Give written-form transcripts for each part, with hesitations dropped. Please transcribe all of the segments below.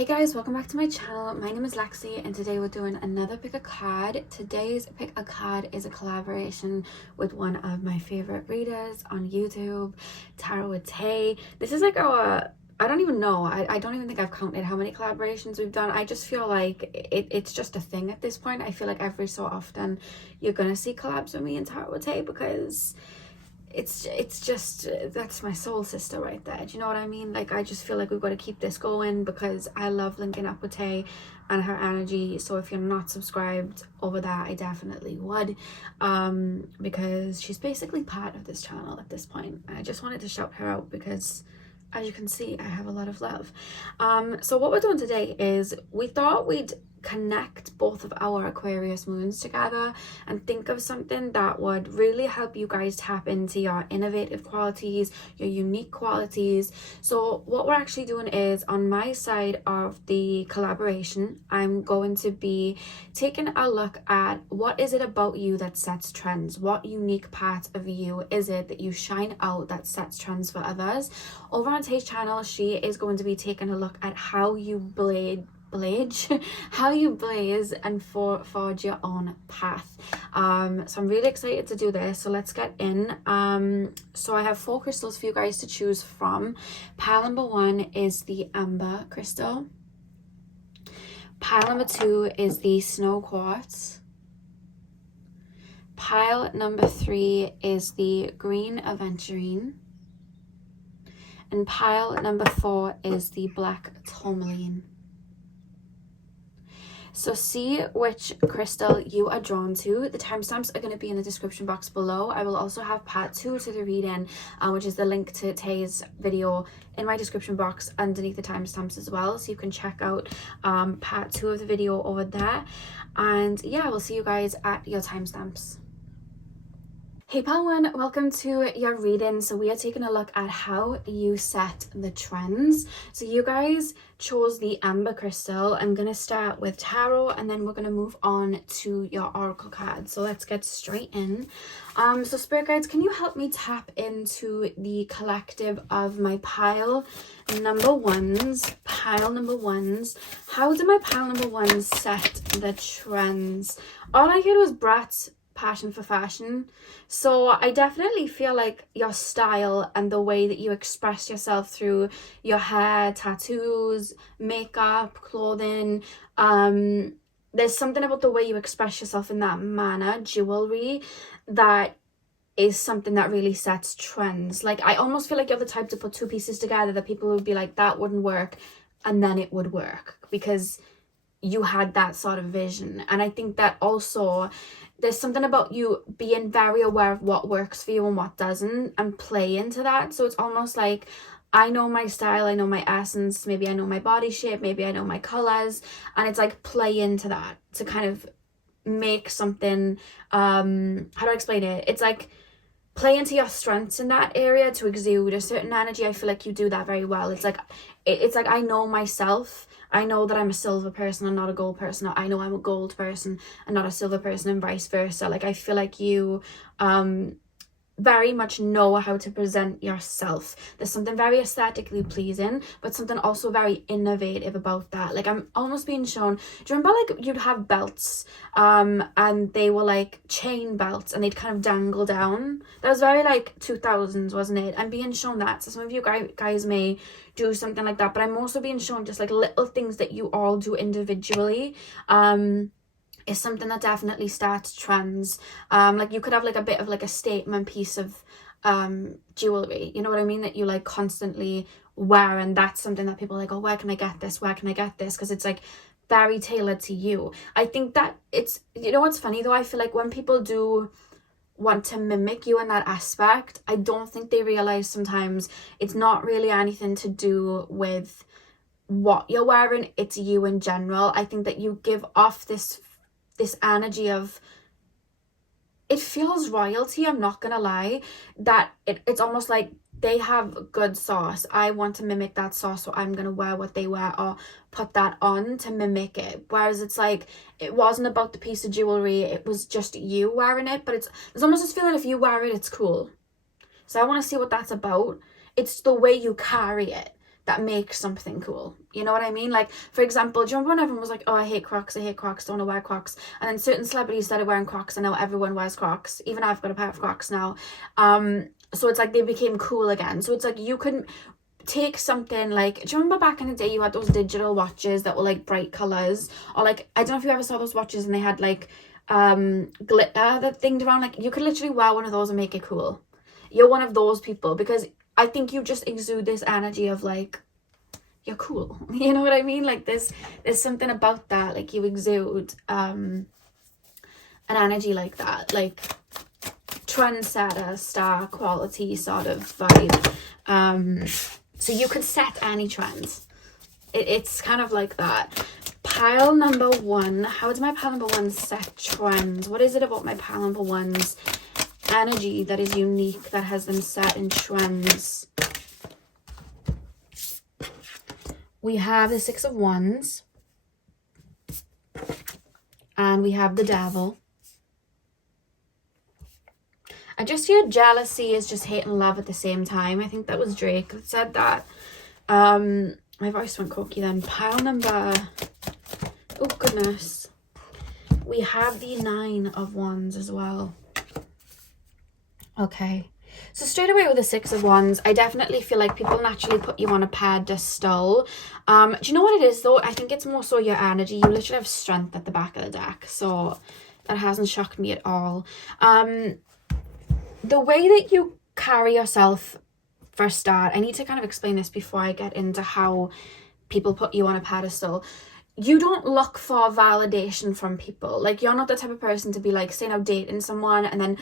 Hey guys, welcome back to my channel. My name is Lexi and today we're doing another pick a card. Today's pick a card is a collaboration with one of my favorite readers on YouTube, Clairaudient. This is like our, I don't even know, I don't even think I've counted how many collaborations we've done. I just feel like it's just a thing at this point. I feel like every so often you're gonna see collabs with me and Clairaudient because it's just, that's my soul sister right there. Do you know what I mean? Like, I just feel like we've got to keep this going because I love linking up with Tay and her energy. So if you're not subscribed over that, I definitely would, because she's basically part of this channel at this point. I just wanted to shout her out because, as you can see, I have a lot of love. So what we're doing today is we thought we'd connect both of our Aquarius moons together and think of something that would really help you guys tap into your innovative qualities, your unique qualities. So what we're actually doing is, on my side of the collaboration, I'm going to be taking a look at what is it about you that sets trends. What unique part of you is it that you shine out that sets trends for others? Over on Tay's channel, she is going to be taking a look at how you blaze and forge your own path. So I'm really excited to do this, so let's get in. So I have 4 crystals for you guys to choose from. Pile number 1 is the amber crystal. Pile number 2 is the snow quartz. Pile number 3 is the green aventurine. And pile number 4 is the black tourmaline. So see which crystal you are drawn to. The timestamps are going to be in the description box below. I will also have part 2 to the reading, which is the link to Tay's video, in my description box underneath the timestamps as well. So you can check out part 2 of the video over there. And yeah, we'll see you guys at your timestamps. Hey Pal 1, welcome to your reading. So we are taking a look at how you set the trends. So you guys chose the amber crystal. I'm going to start with tarot and then we're going to move on to your oracle cards. So let's get straight in. So spirit guides, can you help me tap into the collective of my pile number ones? Pile number ones. How do my pile number ones set the trends? All I heard was Brat's passion for fashion. So I definitely feel like your style and the way that you express yourself through your hair, tattoos, makeup, clothing, there's something about the way you express yourself in that manner, jewelry, that is something that really sets trends. Like, I almost feel like you're the type to put 2 pieces together that people would be like, that wouldn't work, and then it would work because you had that sort of vision. And I think that also there's something about you being very aware of what works for you and what doesn't, and play into that. So it's almost like, I know my style, I know my essence, maybe I know my body shape, maybe I know my colors, and it's like play into that to kind of make something, how do I explain it? It's like play into your strengths in that area to exude a certain energy. I feel like you do that very well. It's like I know myself. I know that I'm a silver person and not a gold person. Or I know I'm a gold person and not a silver person, and vice versa. Like, I feel like you very much know how to present yourself. There's something very aesthetically pleasing, but something also very innovative about that. Like, I'm almost being shown, do you remember like you'd have belts and they were like chain belts and they'd kind of dangle down? That was very like 2000s, wasn't it? I'm being shown that. So some of you guys may do something like that, but I'm also being shown just like little things that you all do individually is something that definitely starts trends. Like, you could have like a bit of like a statement piece of jewelry, you know what I mean, that you like constantly wear, and that's something that people are like, oh, where can I get this, because it's like very tailored to you. I think that it's, you know what's funny though, I feel like when people do want to mimic you in that aspect, I don't think they realize sometimes it's not really anything to do with what you're wearing, it's you in general. I think that you give off this energy of, it feels royalty, I'm not gonna lie, that it's almost like they have good sauce, I want to mimic that sauce, so I'm gonna wear what they wear or put that on to mimic it. Whereas it's like, it wasn't about the piece of jewelry, it was just you wearing it, but there's almost this feeling if you wear it, it's cool. So I want to see what that's about. It's the way you carry it that makes something cool. You know what I mean? Like, for example, do you remember when everyone was like, oh, I hate Crocs, don't want to wear Crocs, and then certain celebrities started wearing Crocs, and now everyone wears Crocs. Even I've got a pair of Crocs now. So it's like they became cool again. So it's like you can take something like, do you remember back in the day you had those digital watches that were like bright colors, or like, I don't know if you ever saw those watches and they had like glitter that thinged around. Like, you could literally wear one of those and make it cool. You're one of those people, because I think you just exude this energy of like, you're cool. You know what I mean? Like, there's something about that, like you exude an energy like that, like trendsetter, star quality sort of vibe. So you could set any trends. It's kind of like that. Pile number 1. How does my pile number 1 set trends? What is it about my pile number 1's energy that is unique, that has them set in trends? We have the 6 of Wands. And we have the Devil. I just hear jealousy is just hate and love at the same time. I think that was Drake that said that. My voice went croaky then. Pile number... Oh, goodness. We have the 9 of Wands as well. Okay. So straight away with the 6 of Wands, I definitely feel like people naturally put you on a pedestal. Do you know what it is, though? I think it's more so your energy. You literally have strength at the back of the deck. So that hasn't shocked me at all. The way that you carry yourself, for a start, I need to kind of explain this before I get into how people put you on a pedestal. You don't look for validation from people. Like, you're not the type of person to be like, say now dating someone and then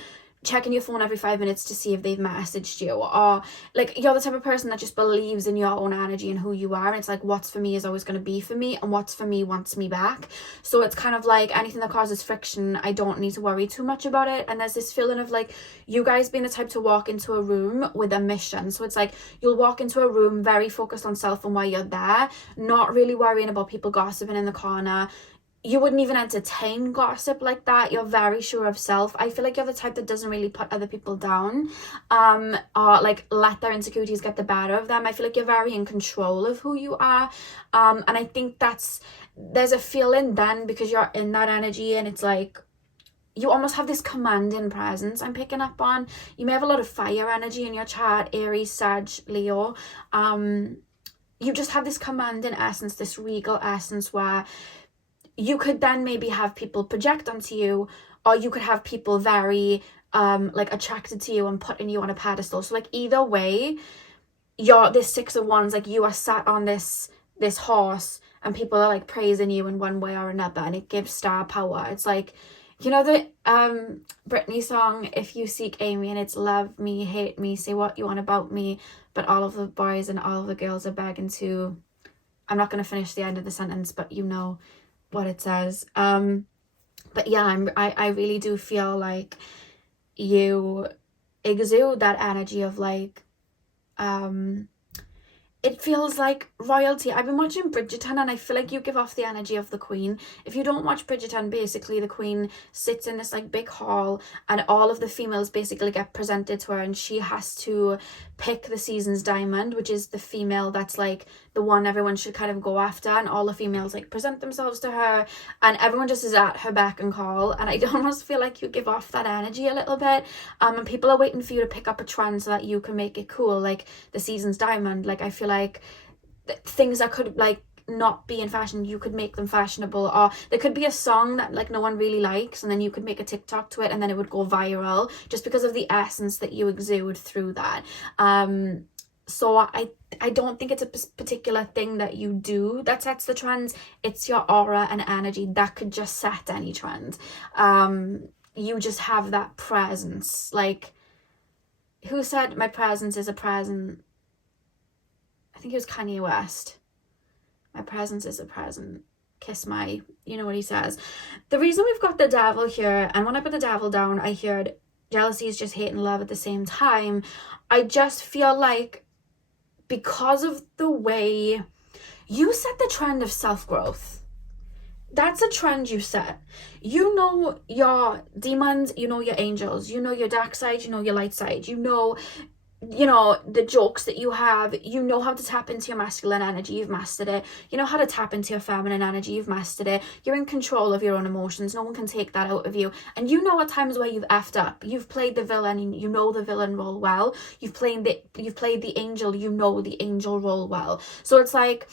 checking your phone every 5 minutes to see if they've messaged you, or like, you're the type of person that just believes in your own energy and who you are, and it's like, what's for me is always going to be for me, and what's for me wants me back. So it's kind of like anything that causes friction, I don't need to worry too much about it. And there's this feeling of like, you guys being the type to walk into a room with a mission. So it's like, you'll walk into a room very focused on self and why you're there, not really worrying about people gossiping in the corner. You wouldn't even entertain gossip like that. You're very sure of self. I feel like you're the type that doesn't really put other people down, or like let their insecurities get the better of them. I feel like you're very in control of who you are, and I think there's a feeling then, because you're in that energy, and it's like you almost have this commanding presence I'm picking up on. You may have a lot of fire energy in your chart, Aries, Sag, Leo. You just have this commanding essence, this regal essence, where you could then maybe have people project onto you, or you could have people very like attracted to you and putting you on a pedestal. So like, either way, you're this 6 of Wands, like you are sat on this horse and people are like praising you in one way or another, and it gives star power. It's like, you know the Britney song, If You Seek Amy, and it's love me, hate me, say what you want about me, but all of the boys and all of the girls are begging to... I'm not going to finish the end of the sentence, but you know what it says. But yeah, I really do feel like you exude that energy of like, it feels like royalty. I've been watching Bridgerton, and I feel like you give off the energy of the Queen. If you don't watch Bridgerton, basically the Queen sits in this like big hall, and all of the females basically get presented to her, and she has to pick the season's diamond, which is the female that's like the one everyone should kind of go after, and all the females like present themselves to her, and everyone just is at her beck and call. And I almost feel like you give off that energy a little bit, and people are waiting for you to pick up a trend so that you can make it cool, like the season's diamond. Like, I feel like things that could like not be in fashion, you could make them fashionable, or there could be a song that like no one really likes, and then you could make a TikTok to it, and then it would go viral just because of the essence that you exude through that. So I don't think it's a particular thing that you do that sets the trends. It's your aura and energy that could just set any trend. You just have that presence. Like, who said my presence is a present? I think it was Kanye West. My presence is a present. Kiss my... You know what he says. The reason we've got the Devil here, and when I put the Devil down, I heard jealousy is just hate and love at the same time. I just feel like because of the way you set the trend of self-growth, that's a trend you set. You know your demons, you know your angels, you know your dark side, you know your light side, you know you know, the jokes that you have, you know how to tap into your masculine energy, you've mastered it. You know how to tap into your feminine energy, you've mastered it. You're in control of your own emotions, no one can take that out of you. And you know at times where you've effed up, you've played the villain and you know the villain role well, you've played the angel, you know the angel role well. So it's like,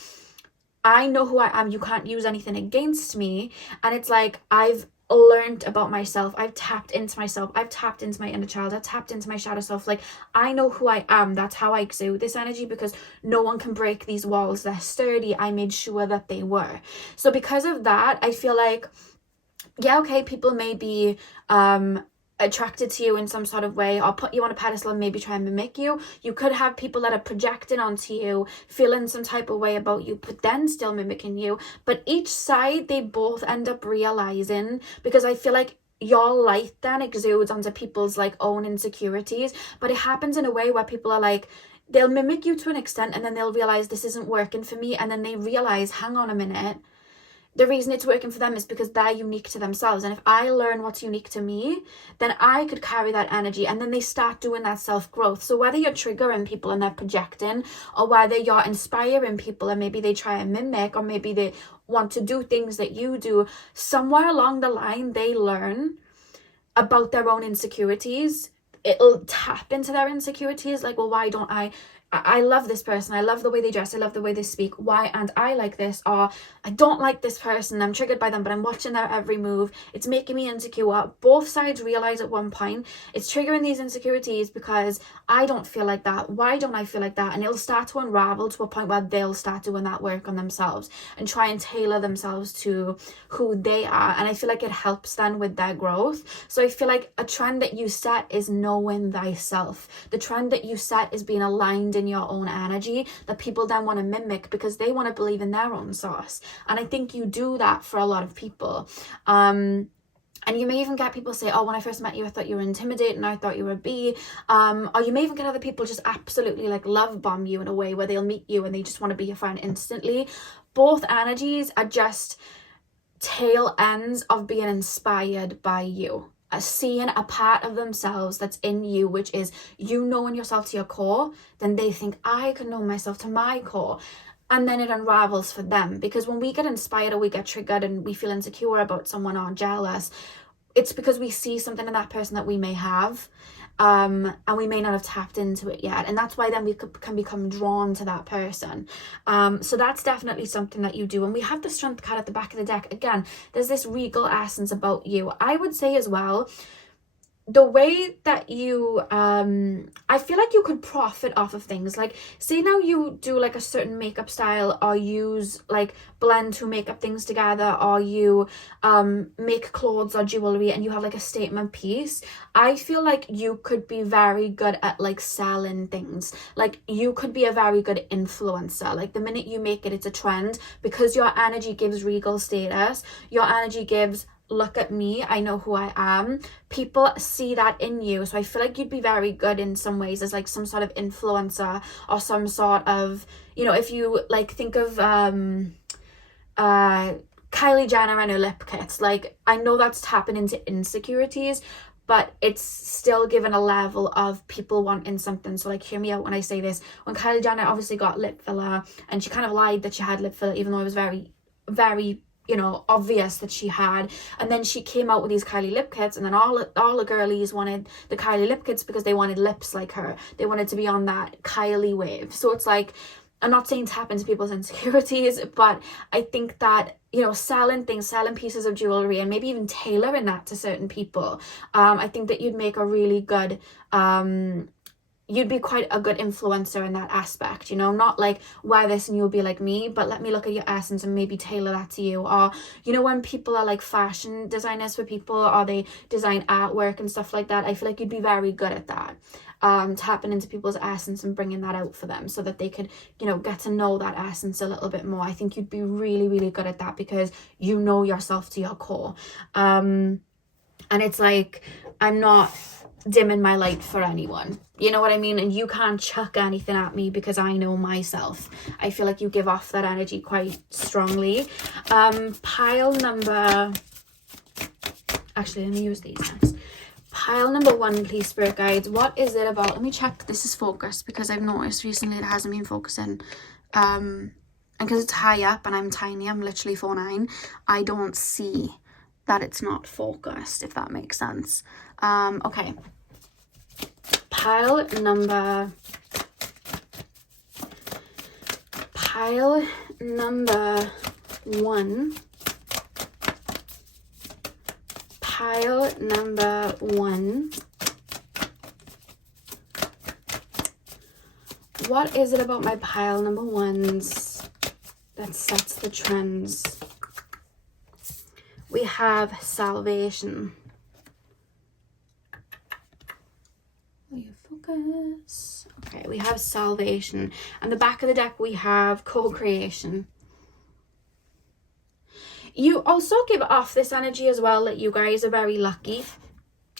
I know who I am, you can't use anything against me. And it's like, I've learned about myself, I've tapped into myself, I've tapped into my inner child, I've tapped into my shadow self. Like, I know who I am. That's how I exude this energy, because no one can break these walls, they're sturdy. I made sure that they were. So because of that, I feel like, yeah, okay, people may be attracted to you in some sort of way, or put you on a pedestal and maybe try and mimic you. You could have people that are projecting onto you, feeling some type of way about you, but then still mimicking you. But each side, they both end up realizing, because I feel like your light then exudes onto people's like own insecurities. But it happens in a way where people are like, they'll mimic you to an extent, and then they'll realize this isn't working for me, and then they realize, hang on a minute, the reason it's working for them is because they're unique to themselves. And if I learn what's unique to me, then I could carry that energy. And then they start doing that self-growth. So whether you're triggering people and they're projecting, or whether you're inspiring people and maybe they try and mimic, or maybe they want to do things that you do, somewhere along the line, they learn about their own insecurities. It'll tap into their insecurities. Like, well, why don't I love this person, I love the way they dress, I love the way they speak, why aren't I like this? Or I don't like this person, I'm triggered by them, but I'm watching their every move, it's making me insecure. Both sides realize at one point it's triggering these insecurities because I don't feel like that, why don't I feel like that? And it'll start to unravel to a point where they'll start doing that work on themselves and try and tailor themselves to who they are. And I feel like it helps then with their growth. So I feel like a trend that you set is knowing thyself. The trend that you set is being aligned in your own energy, that people then want to mimic because they want to believe in their own source. And I think you do that for a lot of people. And you may even get people say, oh, when I first met you, I thought you were intimidating, I thought you were a bee. Or you may even get other people just absolutely like love bomb you in a way where they'll meet you and they just want to be your friend instantly. Both energies are just tail ends of being inspired by you. Seeing a part of themselves that's in you, which is you knowing yourself to your core, then they think, I can know myself to my core. And then it unravels for them. Because when we get inspired or we get triggered and we feel insecure about someone or jealous, it's because we see something in that person that we may have, and we may not have tapped into it yet. And that's why then we can become drawn to that person. So that's definitely something that you do. And we have the Strength card at the back of the deck. Again, there's this regal essence about you. I would say as well, the way that you I feel like you could profit off of things. Like, say now you do like a certain makeup style, or use like blend two makeup things together, or you make clothes or jewelry and you have like a statement piece. I feel like you could be very good at like selling things. Like, you could be a very good influencer. Like, the minute you make it, it's a trend, because your energy gives regal status, your energy gives, look at me, I know who I am. People see that in you. So I feel like you'd be very good in some ways as like some sort of influencer, or some sort of, you know, if you like think of Kylie Jenner and her lip kits, like, I know that's tapping into insecurities, but it's still given a level of people wanting something. So like, hear me out when I say this. When Kylie Jenner obviously got lip filler, and she kind of lied that she had lip filler, even though it was very, very, you know, obvious that she had. And then she came out with these Kylie lip kits, and then all the girlies wanted the Kylie lip kits because they wanted lips like her. They wanted to be on that Kylie wave. So it's like, I'm not saying tap into people's insecurities, but I think that, you know, selling things, selling pieces of jewelry, and maybe even tailoring that to certain people, I think that you'd make a really good you'd be quite a good influencer in that aspect, you know, not like wear this and you'll be like me, but let me look at your essence and maybe tailor that to you. Or, you know, when people are like fashion designers for people, or they design artwork and stuff like that, I feel like you'd be very good at that, tapping into people's essence and bringing that out for them so that they could, you know, get to know that essence a little bit more. I think you'd be really, really good at that, because you know yourself to your core. And it's like, I'm not dimming my light for anyone, you know what I mean? And you can't chuck anything at me because I know myself. I feel like you give off that energy quite strongly. Pile number, actually, let me use these next. Pile number 1, please, Spirit Guides. What is it about? Let me check. This is focused because I've noticed recently it hasn't been focusing. And because it's high up and I'm tiny, I'm literally 4'9", I don't see that it's not focused, if that makes sense. Okay. Pile number 1. Pile number 1. What is it about my pile number 1s that sets the trends? We have salvation. Will you focus? Okay, we have salvation. And the back of the deck, we have co-creation. You also give off this energy as well that you guys are very lucky.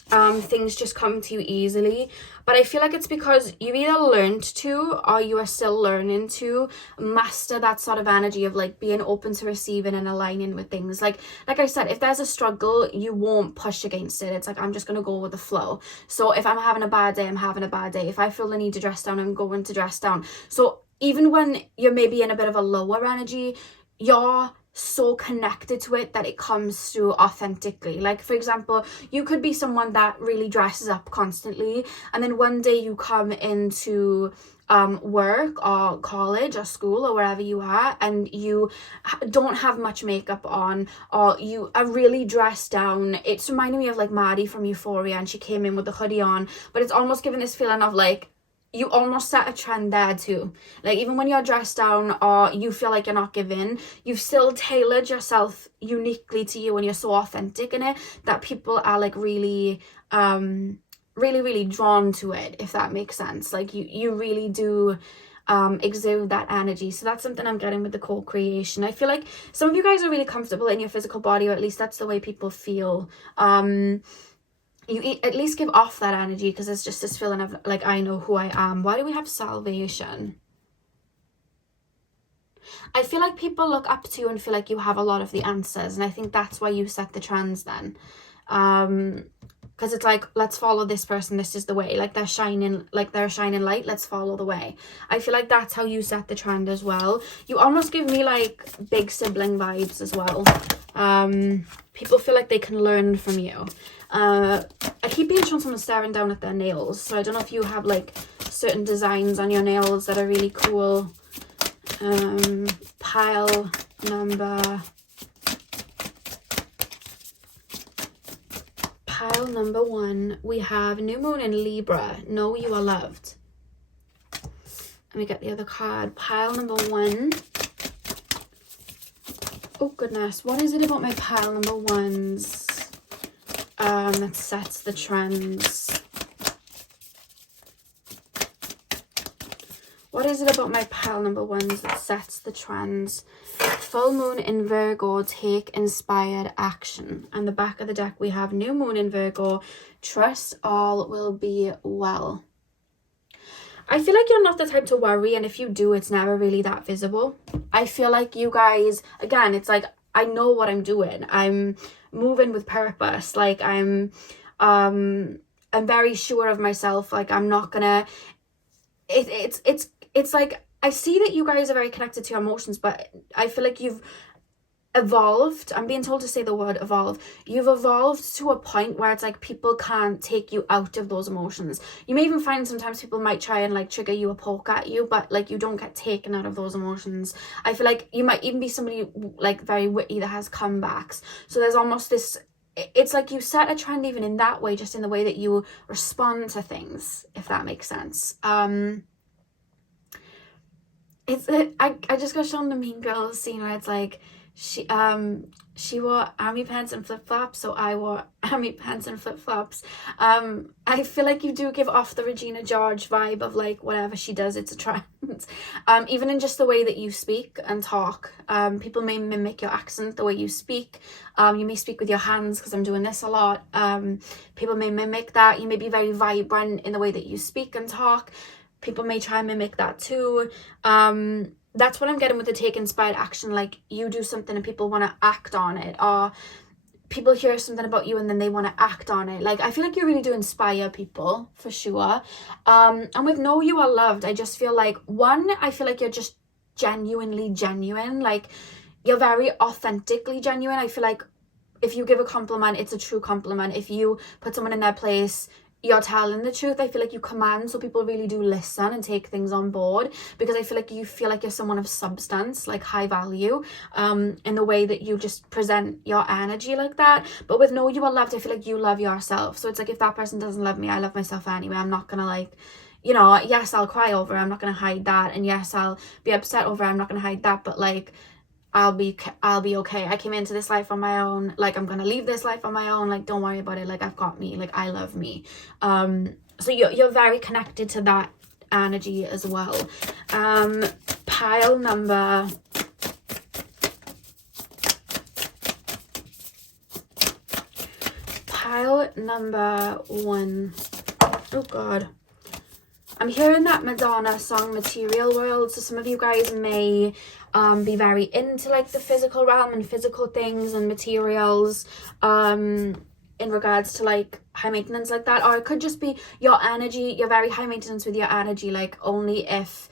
Things just come to you easily. But I feel like it's because you either learned to, or you are still learning to master that sort of energy of like being open to receiving and aligning with things. Like I said, if there's a struggle, you won't push against it. It's like, I'm just going to go with the flow. So if I'm having a bad day, I'm having a bad day. If I feel the need to dress down, I'm going to dress down. So even when you're maybe in a bit of a lower energy, you're so connected to it that it comes through authentically. Like, for example, you could be someone that really dresses up constantly, and then one day you come into work or college or school or wherever you are, and you don't have much makeup on, or you are really dressed down. It's reminding me of like Maddie from Euphoria, and she came in with the hoodie on, but it's almost giving this feeling of like, you almost set a trend there too. Like, even when you're dressed down or you feel like you're not giving, you've still tailored yourself uniquely to you, and you're so authentic in it that people are like really really drawn to it, if that makes sense. Like, you really do exude that energy. So that's something I'm getting with the co-creation. I feel like some of you guys are really comfortable in your physical body, or at least that's the way people feel. You at least give off that energy, because it's just this feeling of like, I know who I am. Why do we have salvation? I feel like people look up to you and feel like you have a lot of the answers, and I think that's why you set the trends then. Because it's like, let's follow this person, this is the way. Like, they're a shining light, let's follow the way. I feel like that's how you set the trend as well. You almost give me like big sibling vibes as well. People feel like they can learn from you. I keep being shown someone staring down at their nails, so I don't know if you have like certain designs on your nails that are really cool. Pile number 1, we have New Moon in Libra. Know you are loved. Let me get the other card. Pile number 1. Oh goodness, what is it about my pile number 1s that sets the trends? What is it about my pile number 1s that sets the trends? Full moon in Virgo, take inspired action. And the back of the deck, we have New Moon in Virgo, trust all will be well. I feel like you're not the type to worry, and if you do, it's never really that visible. I feel like you guys, again, it's like, I know what I'm doing. I'm moving with purpose. Like, I'm very sure of myself. Like, I'm not gonna, it's like, I see that you guys are very connected to your emotions, but I feel like you've evolved. I'm being told to say the word evolve. You've evolved to a point where it's like people can't take you out of those emotions. You may even find sometimes people might try and like trigger you or poke at you, but like you don't get taken out of those emotions. I feel like you might even be somebody like very witty that has comebacks. So there's almost this, it's like you set a trend even in that way, just in the way that you respond to things, if that makes sense. I just got shown the Mean Girls scene where it's like, she wore army pants and flip-flops, so I wore army pants and flip-flops. I feel like you do give off the Regina George vibe of like, whatever she does, it's a trend. Even in just the way that you speak and talk. People may mimic your accent, the way you speak. You may speak with your hands, because I'm doing this a lot. People may mimic that. You may be very vibrant in the way that you speak and talk. People may try and mimic that too. That's what I'm getting with the take inspired action. Like, you do something and people want to act on it, or people hear something about you and then they want to act on it. Like, I feel like you really do inspire people, for sure. And with know you are loved, I just feel like, one, I feel like you're just genuinely genuine. Like, you're very authentically genuine. I feel like if you give a compliment, it's a true compliment. If you put someone in their place, you're telling the truth. I feel like you command, so people really do listen and take things on board, because I feel like you're someone of substance, like high value, in the way that you just present your energy like that. But with know you are loved, I feel like you love yourself. So it's like, if that person doesn't love me, I love myself anyway. I'm not gonna, like, you know, yes, I'll cry over it, I'm not gonna hide that, and yes, I'll be upset over it, I'm not gonna hide that, but like, I'll be okay. I came into this life on my own. Like, I'm gonna leave this life on my own. Like, don't worry about it. Like, I've got me. Like, I love me. So you're very connected to that energy as well. Pile number one. Oh God. I'm hearing that Madonna song Material World. So some of you guys may be very into like the physical realm and physical things and materials in regards to like high maintenance like that. Or it could just be your energy. You're very high maintenance with your energy. Like, only if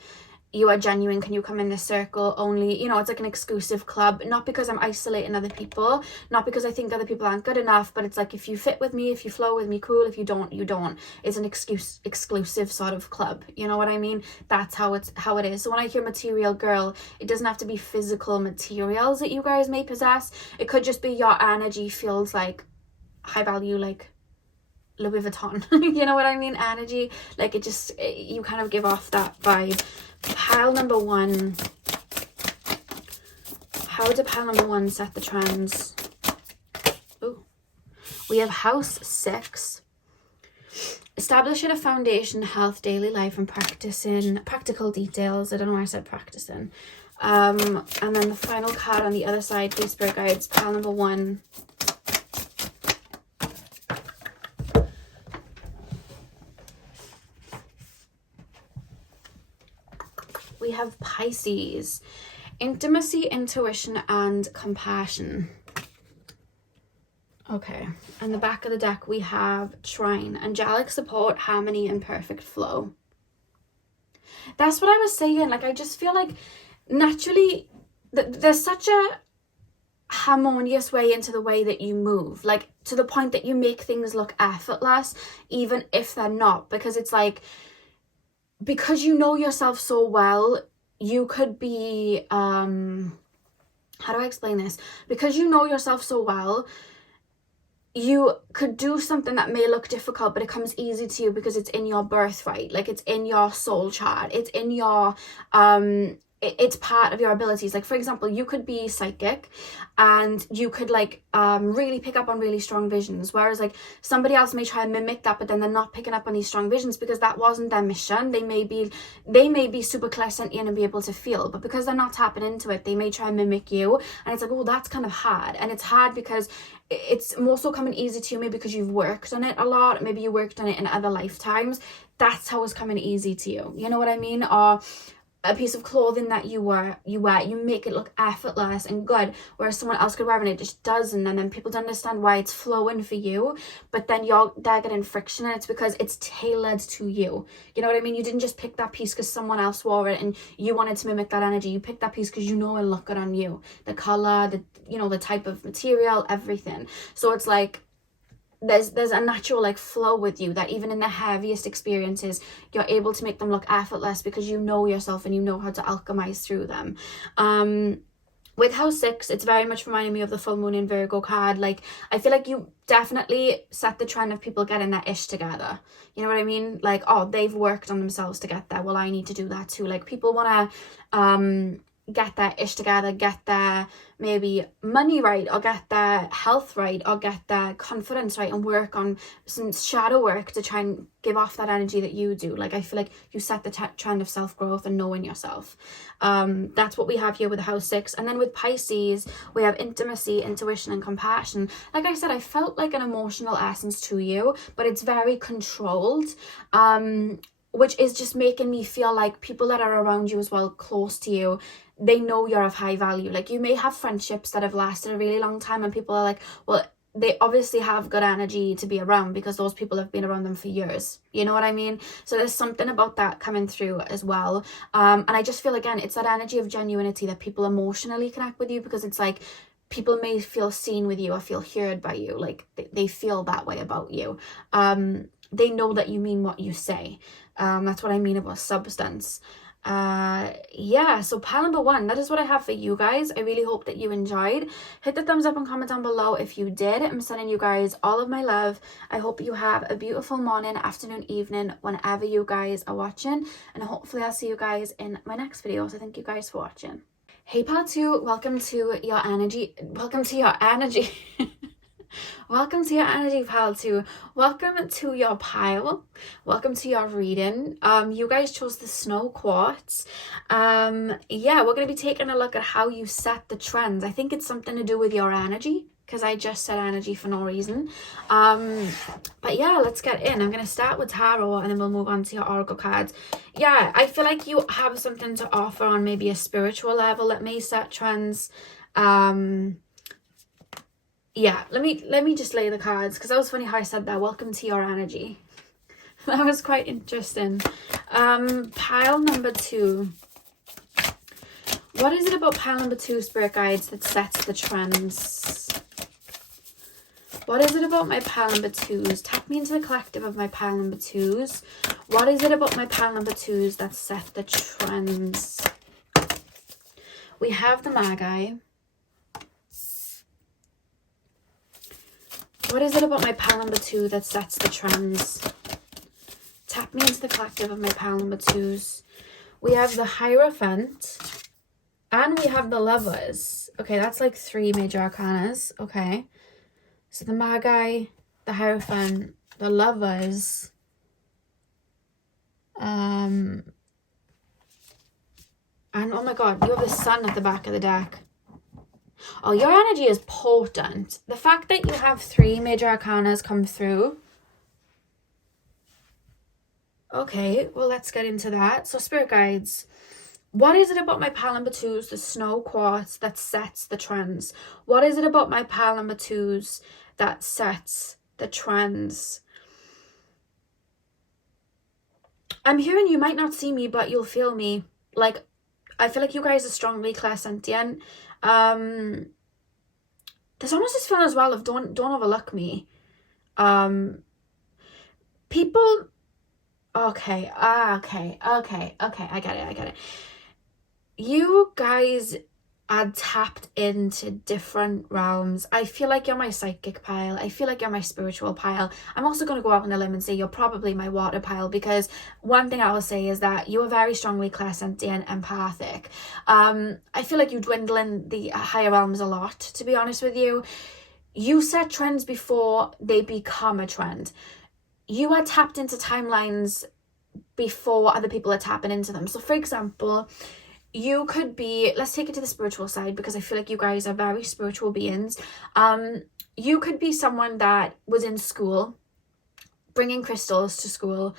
you are genuine can you come in this circle. Only, you know, it's like an exclusive club. Not because I'm isolating other people, not because I think other people aren't good enough, but it's like, if you fit with me, if you flow with me, cool. If you don't, you don't. It's an exclusive sort of club, you know what I mean? That's how it is. So when I hear material girl, it doesn't have to be physical materials that you guys may possess. It could just be your energy feels like high value, like Louis Vuitton. You know what I mean? Energy, like, you kind of give off that vibe. Pile number one. How did pile number one set the trends? Ooh. We have house 6. Establishing a foundation, health, daily life, and practicing practical details. I don't know why I said practicing. And then the final card on the other side, please, spirit guides, pile number one. We have Pisces, intimacy, intuition, and compassion. Okay, and the back of the deck we have Trine, angelic support, harmony, and perfect flow. That's what I was saying. Like, I just feel like naturally there's such a harmonious way into the way that you move, like to the point that you make things look effortless, even if they're not, because it's like, because you know yourself so well, you could be how do I explain this? Because you know yourself so well, you could do something that may look difficult, but it comes easy to you because it's in your birthright. Like, it's in your soul chart, it's in your it's part of your abilities. Like, for example, you could be psychic and you could like really pick up on really strong visions, whereas like somebody else may try and mimic that, but then they're not picking up on these strong visions because that wasn't their mission. They may be super clairsentient and be able to feel, but because they're not tapping into it, they may try and mimic you, and it's like, oh, that's kind of hard. And it's hard because it's more so coming easy to you, maybe because you've worked on it a lot, maybe you worked on it in other lifetimes. That's how it's coming easy to you, you know what I mean? Or a piece of clothing that you wear, you make it look effortless and good, whereas someone else could wear it and it just doesn't, and then people don't understand why it's flowing for you, but then they're getting friction, and it's because it's tailored to you. You know what I mean? You didn't just pick that piece because someone else wore it and you wanted to mimic that energy. You picked that piece because you know it'll look good on you, the color, the type of material, everything. So it's like there's a natural like flow with you that even in the heaviest experiences, you're able to make them look effortless because you know yourself and you know how to alchemize through them. With house 6, it's very much reminding me of the full moon in Virgo card. Like, I feel like you definitely set the trend of people getting their ish together. You know what I mean? Like, oh, they've worked on themselves to get there, well, I need to do that too. Like, people want to get their ish together, get their maybe money right, or get their health right, or get their confidence right, and work on some shadow work to try and give off that energy that you do. Like, I feel like you set the trend of self-growth and knowing yourself. That's what we have here with house 6. And then with Pisces, we have intimacy, intuition, and compassion. Like I said, I felt like an emotional essence to you, but it's very controlled, which is just making me feel like people that are around you as well, close to you, they know you're of high value. Like, you may have friendships that have lasted a really long time and people are like, well, they obviously have good energy to be around because those people have been around them for years. You know what I mean? So there's something about that coming through as well. And I just feel, again, it's that energy of genuinity that people emotionally connect with you, because it's like people may feel seen with you or feel heard by you. Like they feel that way about you. They know that you mean what you say. That's what I mean about substance. Yeah, so pile number 1, that is what I have for you guys. I really hope that you enjoyed. Hit the thumbs up and comment down below if you did. I'm sending you guys all of my love. I hope you have a beautiful morning, afternoon, evening, whenever you guys are watching, and hopefully I'll see you guys in my next video. So thank you guys for watching. Hey pile 2, welcome to your energy. Welcome to your energy. Welcome to your energy, pile 2. Welcome to your pile. Welcome to your reading. You guys chose the snow quartz. Yeah, we're going to be taking a look at how you set the trends. I think it's something to do with your energy, because I just said energy for no reason. But yeah, let's get in. I'm going to start with tarot, and then we'll move on to your oracle cards. Yeah, I feel like you have something to offer on maybe a spiritual level that may set trends. Yeah, let me just lay the cards, because that was funny how I said that. Welcome to your energy. That was quite interesting. Pile number 2. What is it about pile number 2, spirit guides, that sets the trends? What is it about my pile number 2s? Tap me into the collective of my pile number 2s. What is it about my pile number 2s that set the trends? We have the Magha. What is it about my pile number 2 that sets the trends? Tap me into the collective of my pile number 2s. We have the Hierophant. And we have the Lovers. Okay, that's like 3 major arcanas. Okay. So the Magha, the Hierophant, the Lovers. And oh my god, you have the Sun at the back of the deck. Oh, your energy is potent. The fact that you have 3 major arcanas come through. Okay, well, let's get into that. So, spirit guides, what is it about my pile number 2s, the snow quartz, that sets the trends? What is it about my pile number 2s that sets the trends? I'm hearing you might not see me, but you'll feel me. Like, I feel like you guys are strongly clairsentient. There's almost this feeling as well of don't overlook me. People, okay, I get it. You guys are tapped into different realms. I feel like you're my psychic pile. I feel like you're my spiritual pile. I'm also going to go out on a limb and say you're probably my water pile, because one thing I will say is that you are very strongly clairsentient, empathic. I feel like you dwindle in the higher realms a lot, to be honest with you. You set trends before they become a trend. You are tapped into timelines before other people are tapping into them. So for example, you could be, let's take it to the spiritual side, because I feel like you guys are very spiritual beings. You could be someone that was in school, bringing crystals to school,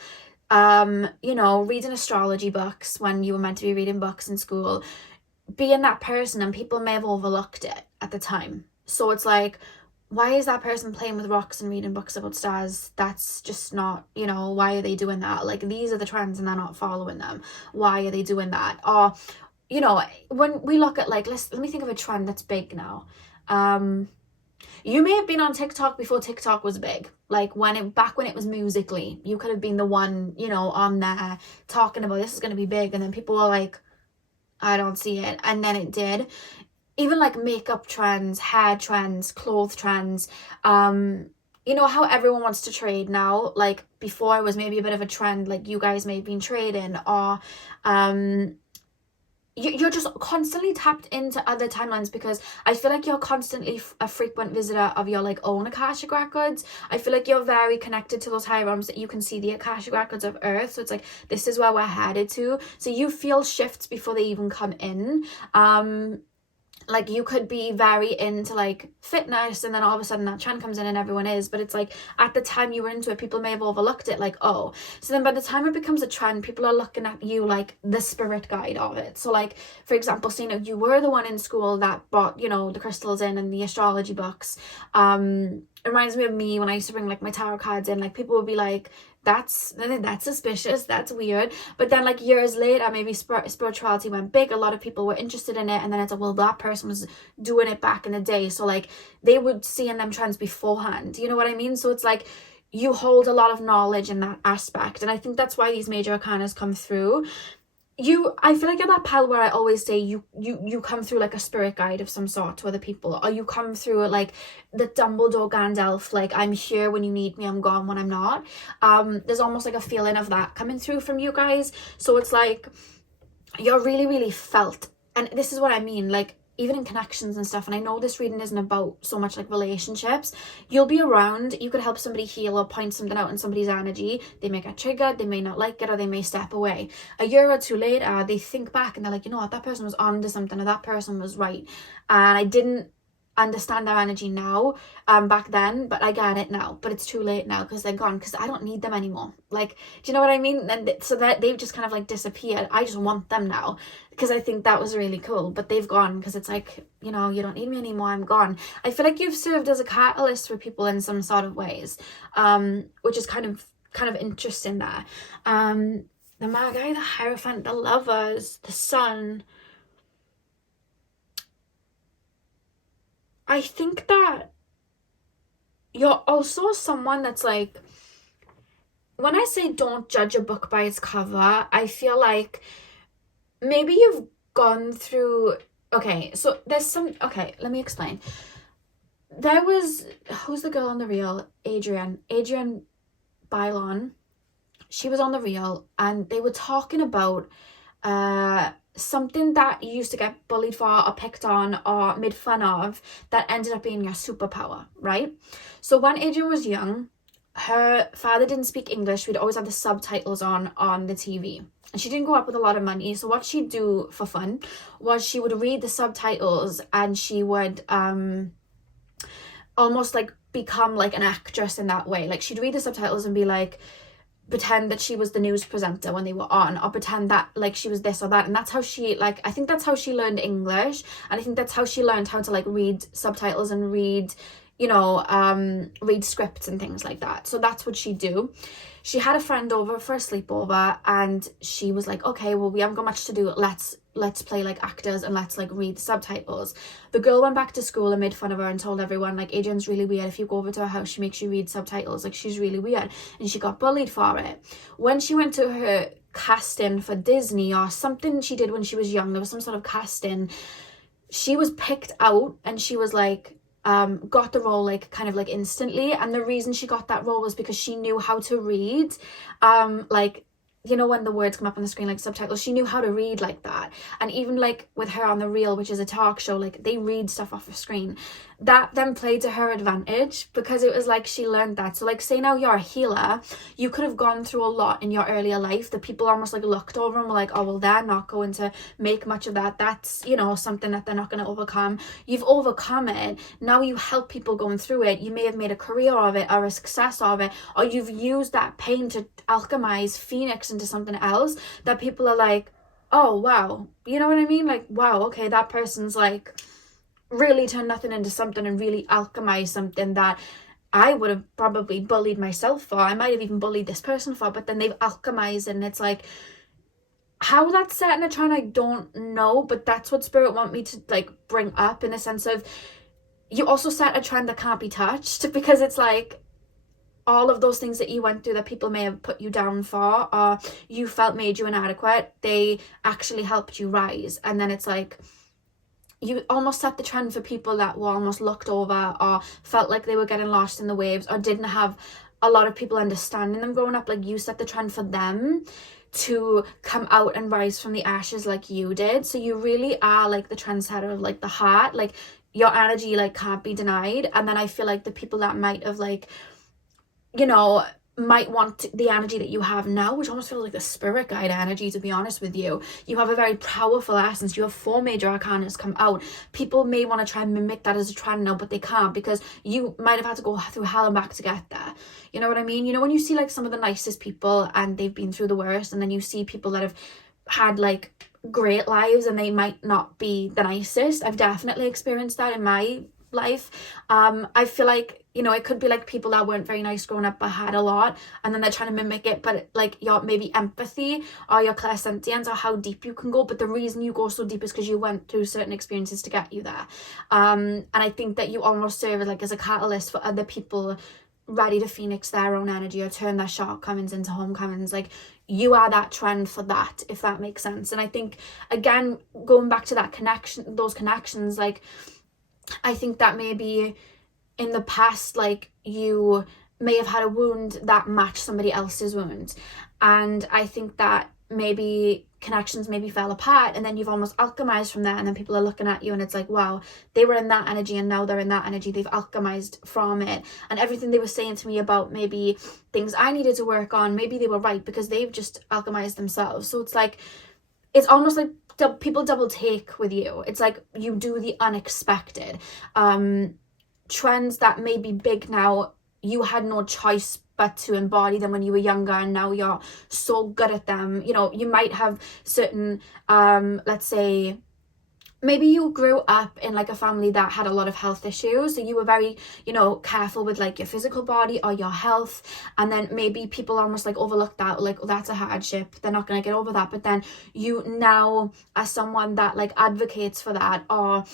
you know, reading astrology books when you were meant to be reading books in school, being that person, and people may have overlooked it at the time. So it's like, why is that person playing with rocks and reading books about stars? That's just not, you know, why are they doing that? Like, these are the trends and they're not following them. Why are they doing that? Or, you know, when we look at, like, let me think of a trend that's big now. You may have been on TikTok before TikTok was big. Like, back when it was Musical.ly, you could have been the one, you know, on there talking about this is going to be big, and then people were like, I don't see it, and then it did. Even like makeup trends, hair trends, clothes trends, you know how everyone wants to trade now? Like, before it was maybe a bit of a trend, like you guys may have been trading, or you're just constantly tapped into other timelines, because I feel like you're constantly a frequent visitor of your like own Akashic records. I feel like you're very connected to those higher realms, that you can see the Akashic records of Earth. So it's like, this is where we're headed to. So you feel shifts before they even come in. like you could be very into like fitness, and then all of a sudden that trend comes in and everyone is, but it's like at the time you were into it, people may have overlooked it, like, oh. So then by the time it becomes a trend, people are looking at you like the spirit guide of it. So like, for example, so, you know, you were the one in school that brought, you know, the crystals in and the astrology books. It reminds me of me when I used to bring like my tarot cards in. Like, people would be like, that's suspicious, that's weird. But then like years later, maybe spirituality went big, a lot of people were interested in it, and then it's like, well, that person was doing it back in the day, so like they would see in them trends beforehand, you know what I mean? So it's like you hold a lot of knowledge in that aspect, and I think that's why these major arcanas come through. I feel like you're that pal where I always say you come through like a spirit guide of some sort to other people, or you come through it like the Dumbledore Gandalf, like, I'm here when you need me, I'm gone when I'm not. There's almost like a feeling of that coming through from you guys. So it's like you're really, really felt, and this is what I mean, like even in connections and stuff. And I know this reading isn't about so much like relationships. You'll be around, you could help somebody heal or point something out in somebody's energy. They may get triggered, they may not like it, or they may step away. A year or two later, they think back and they're like, you know what, that person was on to something, or that person was right, and I didn't understand their energy now, back then, but I get it now. But it's too late now because they're gone, because I don't need them anymore. Like, do you know what I mean? And so that they've just kind of like disappeared. I just want them now because I think that was really cool, but they've gone because it's like, you know, you don't need me anymore, I'm gone. I feel like you've served as a catalyst for people in some sort of ways, which is kind of interesting there. The Magha, the Hierophant, the Lovers, the Sun. I think that you're also someone that's like, when I say don't judge a book by its cover, I feel like maybe you've gone through, okay, so there's some, okay, let me explain. There was, who's the girl on the reel? Adrian Bylon. She was on the reel, and they were talking about something that you used to get bullied for or picked on or made fun of that ended up being your superpower, right? So when Adrian was young, her father didn't speak English. We'd always have the subtitles on the TV. And she didn't grow up with a lot of money. So what she'd do for fun was she would read the subtitles, and she would almost like become like an actress in that way. Like, she'd read the subtitles and be like, pretend that she was the news presenter when they were on, or pretend that like she was this or that. And that's how she, like, I think that's how she learned English, and I think that's how she learned how to like read subtitles and read, you know, read scripts and things like that. So that's what she'd do. She had a friend over for a sleepover, and she was like, okay, well, we haven't got much to do, let's play like actors and let's like read the subtitles. The girl went back to school and made fun of her and told everyone, like, Adrian's really weird. If you go over to her house, she makes you read subtitles. Like, she's really weird. And she got bullied for it. When she went to her casting for Disney or something she did when she was young, there was some sort of casting, she was picked out, and she was like, got the role like kind of like instantly. And the reason she got that role was because she knew how to read, like, you know, when the words come up on the screen like subtitles, she knew how to read like that. And even like with her on The Reel, which is a talk show, like they read stuff off the screen. That then played to her advantage, because it was like she learned that. So like, say now you're a healer, you could have gone through a lot in your earlier life that people almost like looked over and were like, oh well, they're not going to make much of that, that's, you know, something that they're not going to overcome. You've overcome it. Now you help people going through it. You may have made a career of it or a success of it, or you've used that pain to alchemize Phoenix into something else that people are like, oh wow, you know what I mean? Like, wow, okay, that person's like really turned nothing into something and really alchemized something that I would have probably bullied myself for. I might have even bullied this person for, but then they've alchemized it. And it's like, how that's set in a trend, I don't know, but that's what Spirit want me to like bring up, in the sense of, you also set a trend that can't be touched, because it's like all of those things that you went through that people may have put you down for, or you felt made you inadequate, they actually helped you rise. And then it's like, you almost set the trend for people that were almost looked over, or felt like they were getting lost in the waves, or didn't have a lot of people understanding them growing up. Like, you set the trend for them to come out and rise from the ashes like you did. So you really are like the trendsetter of like the heart. Like, your energy like can't be denied. And then I feel like the people that might have like, you know, might want the energy that you have now, which almost feels like the spirit guide energy, to be honest with you. You have a very powerful essence. You have 4 major arcana come out. People may want to try and mimic that as a trend now, but they can't, because you might have had to go through hell and back to get there. You know what I mean? You know, when you see like some of the nicest people and they've been through the worst, and then you see people that have had like great lives and they might not be the nicest. I've definitely experienced that in my life. I feel like, you know, it could be like people that weren't very nice growing up but had a lot, and then they're trying to mimic it, but like your maybe empathy or your clairsentience or how deep you can go, but the reason you go so deep is because you went through certain experiences to get you there. And I think that you almost serve like as a catalyst for other people ready to phoenix their own energy or turn their shortcomings into homecomings. Like, you are that trend for that, if that makes sense. And I think, again, going back to that connection, those connections, like, I think that maybe in the past, like, you may have had a wound that matched somebody else's wound. And I think that maybe connections maybe fell apart, and then you've almost alchemized from that, and then people are looking at you and it's like, wow, they were in that energy and now they're in that energy. They've alchemized from it, and everything they were saying to me about maybe things I needed to work on, maybe they were right because they've just alchemized themselves. So it's like, it's almost like people double take with you. It's like you do the unexpected. Trends that may be big now, you had no choice but to embody them when you were younger, and now you're so good at them. You know, you might have certain, let's say, maybe you grew up in like a family that had a lot of health issues, so you were very, you know, careful with like your physical body or your health, and then maybe people almost like overlook that, like, oh, that's a hardship, they're not going to get over that. But then you now, as someone that like advocates for that, or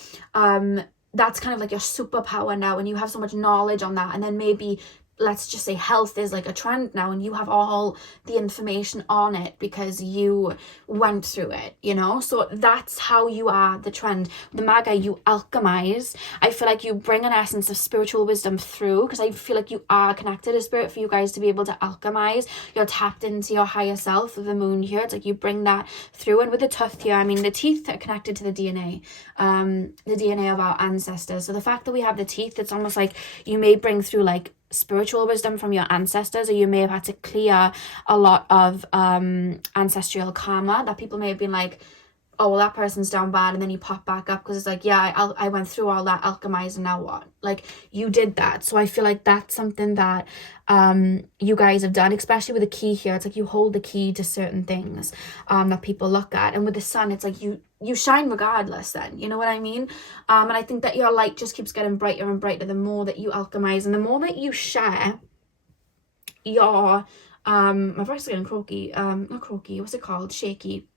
that's kind of like your superpower now, and you have so much knowledge on that, and then maybe let's just say health is like a trend now, and you have all the information on it because you went through it, you know. So that's how you are the trend. The Magha, you alchemize. I feel like you bring an essence of spiritual wisdom through, because I feel like you are connected to spirit for you guys to be able to alchemize. You're tapped into your higher self with the moon here. It's like you bring that through. And with the tooth here, I mean, the teeth are connected to the DNA of our ancestors. So the fact that we have the teeth, it's almost like you may bring through like spiritual wisdom from your ancestors, or you may have had to clear a lot of ancestral karma that people may have been like, oh, well, that person's down bad, and then you pop back up because it's like, yeah, I went through all that alchemizing, now what? Like, you did that. So I feel like that's something that you guys have done, especially with the key here. It's like you hold the key to certain things that people look at. And with the sun, it's like you shine regardless then, you know what I mean? And I think that your light just keeps getting brighter and brighter the more that you alchemize, and the more that you share your my voice is getting croaky, not croaky, what's it called, shaky.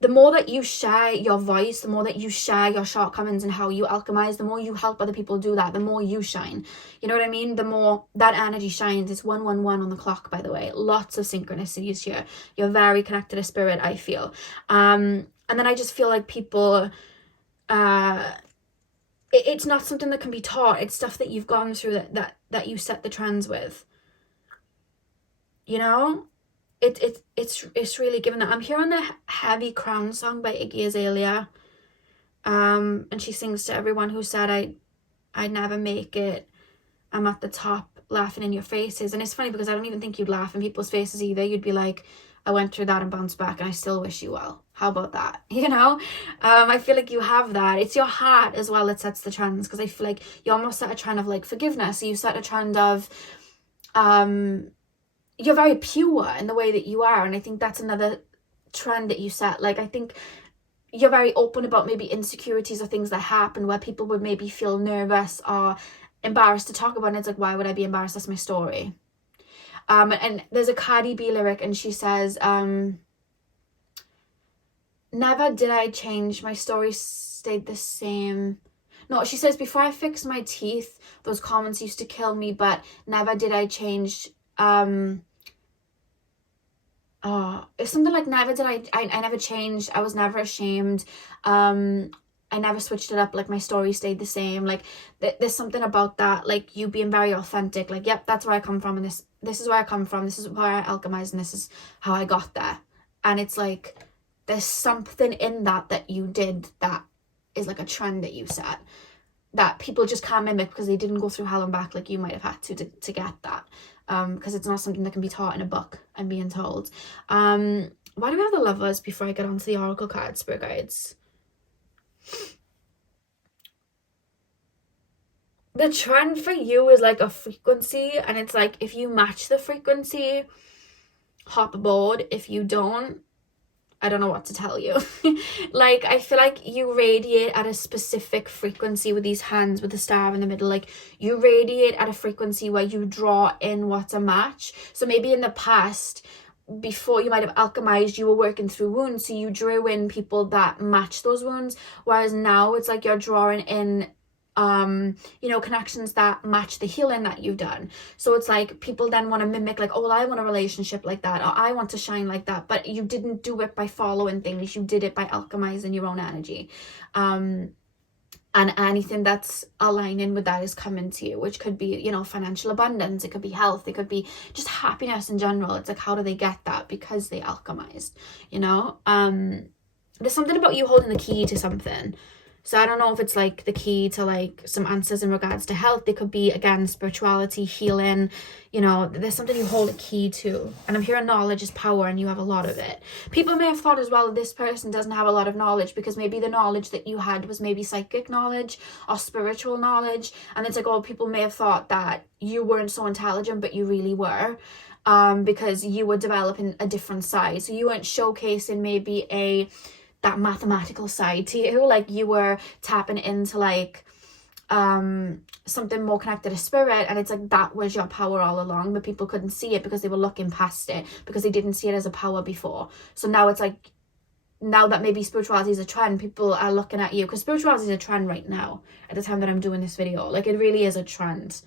The more that you share your voice, the more that you share your shortcomings and how you alchemize, the more you help other people do that, the more you shine. You know what I mean? The more that energy shines. It's 111 on the clock, by the way. Lots of synchronicities here. You're very connected to spirit, I feel. And then I just feel like people, it's not something that can be taught. It's stuff that you've gone through that you set the trends with. You know? It's really given that. I'm hearing the Heavy Crown song by Iggy Azalea, and she sings to everyone who said I'd never make it, I'm at the top, laughing in your faces. And it's funny because I don't even think you'd laugh in people's faces either. You'd be like, I went through that and bounced back, and I still wish you well. How about that? You know, I feel like you have that. It's your heart as well that sets the trends, because I feel like you almost set a trend of like forgiveness. So you set a trend of you're very pure in the way that you are, and I think that's another trend that you set. Like, I think you're very open about maybe insecurities or things that happen where people would maybe feel nervous or embarrassed to talk about, and it's like, why would I be embarrassed? That's my story. And there's a Cardi B lyric, and she says, never did I change, my story stayed the same. No, she says, before I fixed my teeth, those comments used to kill me, but never did I change. It's something like, never did I never changed, I was never ashamed, I never switched it up, like my story stayed the same. Like there's something about that, like you being very authentic, like, yep, that's where I come from, and this is where I come from, this is where I alchemize, and this is how I got there. And it's like there's something in that you did that is like a trend that you set. that people just can't mimic because they didn't go through hell and back like you might have had to get that. Because it's not something that can be taught in a book, I'm being told. Why do we have the Lovers before I get onto the Oracle cards, Spirit Guides? The trend for you is like a frequency, and it's like if you match the frequency, hop aboard. If you don't, I don't know what to tell you. Like, I feel like you radiate at a specific frequency with these hands with the star in the middle. Like, you radiate at a frequency where you draw in what's a match. So maybe in the past, before you might have alchemized, you were working through wounds, so you drew in people that match those wounds, whereas now it's like you're drawing in you know, connections that match the healing that you've done. So it's like people then want to mimic, like, oh, I want a relationship like that, or I want to shine like that, but you didn't do it by following things, you did it by alchemizing your own energy. And anything that's aligning with that is coming to you, which could be, you know, financial abundance, it could be health, it could be just happiness in general. It's like, how do they get that? Because they alchemized, you know. There's something about you holding the key to something. So I don't know if it's like the key to like some answers in regards to health. They could be, again, spirituality, healing, you know, there's something you hold a key to. And I'm hearing knowledge is power, and you have a lot of it. People may have thought as well that this person doesn't have a lot of knowledge because maybe the knowledge that you had was maybe psychic knowledge or spiritual knowledge. And it's like, oh, people may have thought that you weren't so intelligent, but you really were. Because you were developing a different side. So you weren't showcasing maybe that mathematical side to you, like you were tapping into like something more connected to spirit, and it's like that was your power all along, but people couldn't see it because they were looking past it, because they didn't see it as a power before. So now it's like, now that maybe spirituality is a trend, people are looking at you, because spirituality is a trend right now at the time that I'm doing this video. Like, it really is a trend.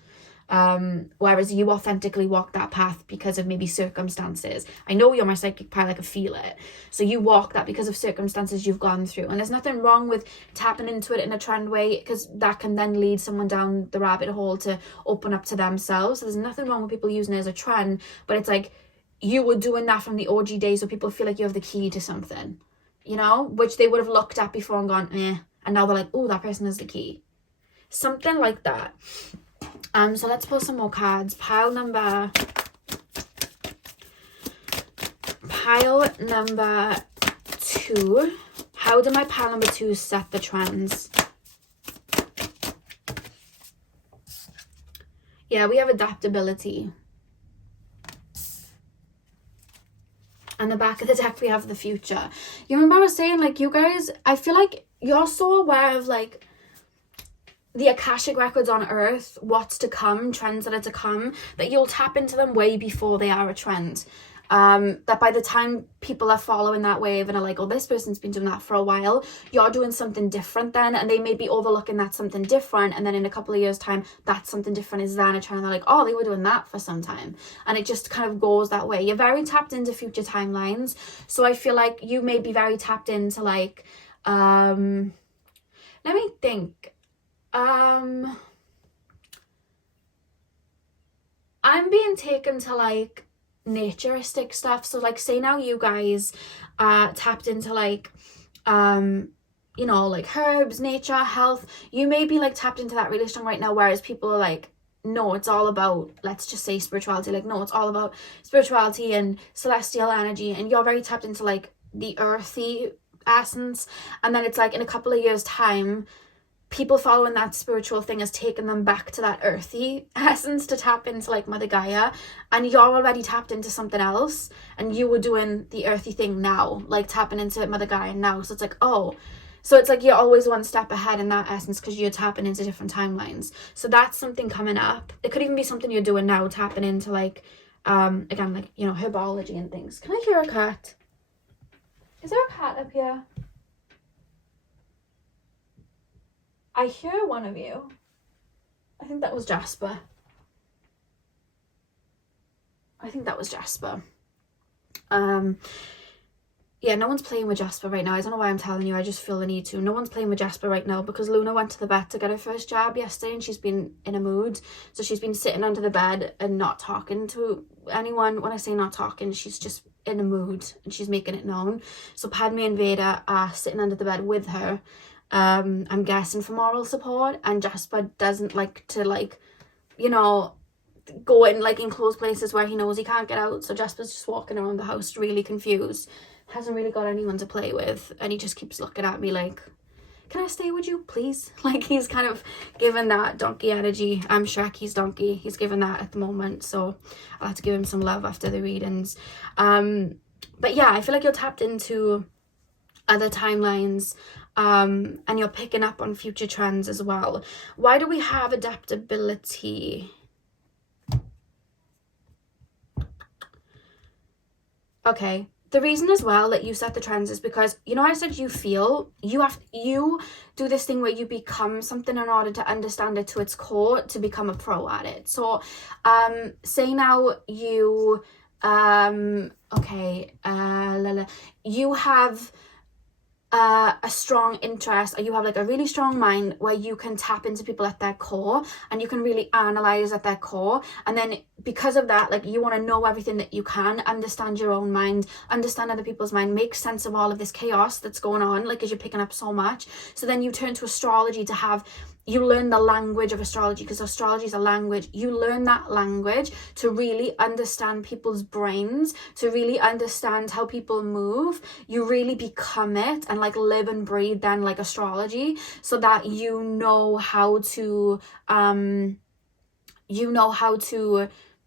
Whereas you authentically walk that path because of maybe circumstances. I know you're my psychic part, I can feel it. So you walk that because of circumstances you've gone through. And there's nothing wrong with tapping into it in a trend way, because that can then lead someone down the rabbit hole to open up to themselves. So there's nothing wrong with people using it as a trend, but it's like you were doing that from the OG days, so people feel like you have the key to something, you know, which they would have looked at before and gone, eh. And now they're like, oh, that person has the key. Something like that. So let's pull some more cards. Pile number 2. How do my pile number 2 set the trends? Yeah, we have adaptability. And the back of the deck, we have the future. You remember I was saying, like, you guys, I feel like you're so aware of, like, the Akashic records on Earth, what's to come, trends that are to come, that you'll tap into them way before they are a trend. That by the time people are following that wave and are like, oh, this person's been doing that for a while, you're doing something different then, and they may be overlooking that something different, and then in a couple of years' time, that something different is then a trend, and they're like, oh, they were doing that for some time. And it just kind of goes that way. You're very tapped into future timelines, so I feel like you may be very tapped into, like, let me think. I'm being taken to like naturistic stuff. So like, say now you guys tapped into like you know, like herbs, nature, health, you may be like tapped into that really strong right now, whereas people are like, no, it's all about, let's just say spirituality. Like, no, it's all about spirituality and celestial energy, and you're very tapped into like the earthy essence. And then it's like in a couple of years' time, people following that spiritual thing has taken them back to that earthy essence to tap into like Mother Gaia, and you're already tapped into something else, and you were doing the earthy thing now, like tapping into Mother Gaia now. So it's like, oh, so it's like you're always one step ahead in that essence because you're tapping into different timelines. So that's something coming up. It could even be something you're doing now, tapping into like again, like, you know, herbology and things. Can I hear a cat? Is there a cat up here? I hear one of you. I think that was Jasper. Yeah, no one's playing with Jasper right now. I don't know why I'm telling you. I just feel the need to. No one's playing with Jasper right now because Luna went to the vet to get her first jab yesterday, and she's been in a mood. So she's been sitting under the bed and not talking to anyone. When I say not talking, she's just in a mood and she's making it known. So Padme and Veda are sitting under the bed with her. I'm guessing for moral support, and Jasper doesn't like to, like, you know, go in like enclosed places where he knows he can't get out. So Jasper's just walking around the house really confused, hasn't really got anyone to play with, and he just keeps looking at me like, can I stay with you, please? Like, he's kind of given that donkey energy. I'm Shrek, he's donkey. He's given that at the moment, so I'll have to give him some love after the readings. But yeah, I feel like you're tapped into other timelines, and you're picking up on future trends as well. Why do we have adaptability? Okay, the reason as well that you set the trends is because, you know, I said you do this thing where you become something in order to understand it to its core, to become a pro at it. So say now you you have a strong interest, or you have like a really strong mind where you can tap into people at their core, and you can really analyze at their core, and then because of that, like, you want to know everything that you can, understand your own mind, understand other people's mind, make sense of all of this chaos that's going on, like, as you're picking up so much. So then you turn to astrology to have, you learn the language of astrology, because astrology is a language. You learn that language to really understand people's brains, to really understand how people move. You really become it and like live and breathe then like astrology, so that you know how to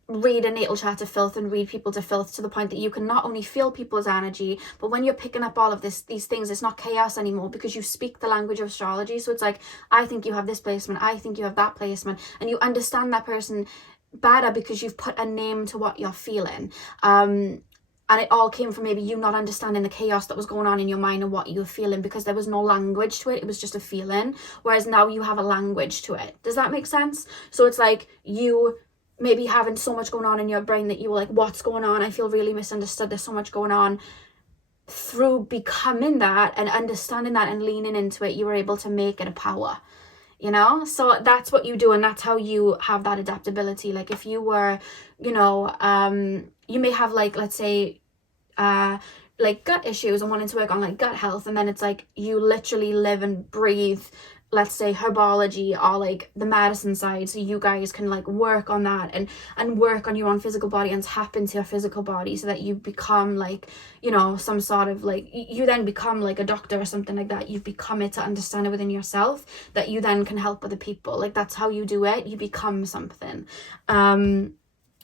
read a natal chart to filth and read people to filth, to the point that you can not only feel people's energy, but when you're picking up all of these things, it's not chaos anymore, because you speak the language of astrology. So it's like, I think you have this placement, I think you have that placement, and you understand that person better because you've put a name to what you're feeling. And it all came from maybe you not understanding the chaos that was going on in your mind and what you were feeling, because there was no language to it. It was just a feeling. Whereas now you have a language to it. Does that make sense? So it's like you maybe having so much going on in your brain that you were like, what's going on? I feel really misunderstood. There's so much going on. Through becoming that and understanding that and leaning into it, you were able to make it a power. You know, so that's what you do, and that's how you have that adaptability. Like, if you were, you know, you may have, like, let's say, like gut issues and wanting to work on like gut health, and then it's like you literally live and breathe, let's say, herbology or like the medicine side, so you guys can like work on that and work on your own physical body and tap into your physical body, so that you become like, you know, some sort of like, you then become like a doctor or something like that. You've become it to understand it within yourself, that you then can help other people. Like, that's how you do it. You become something,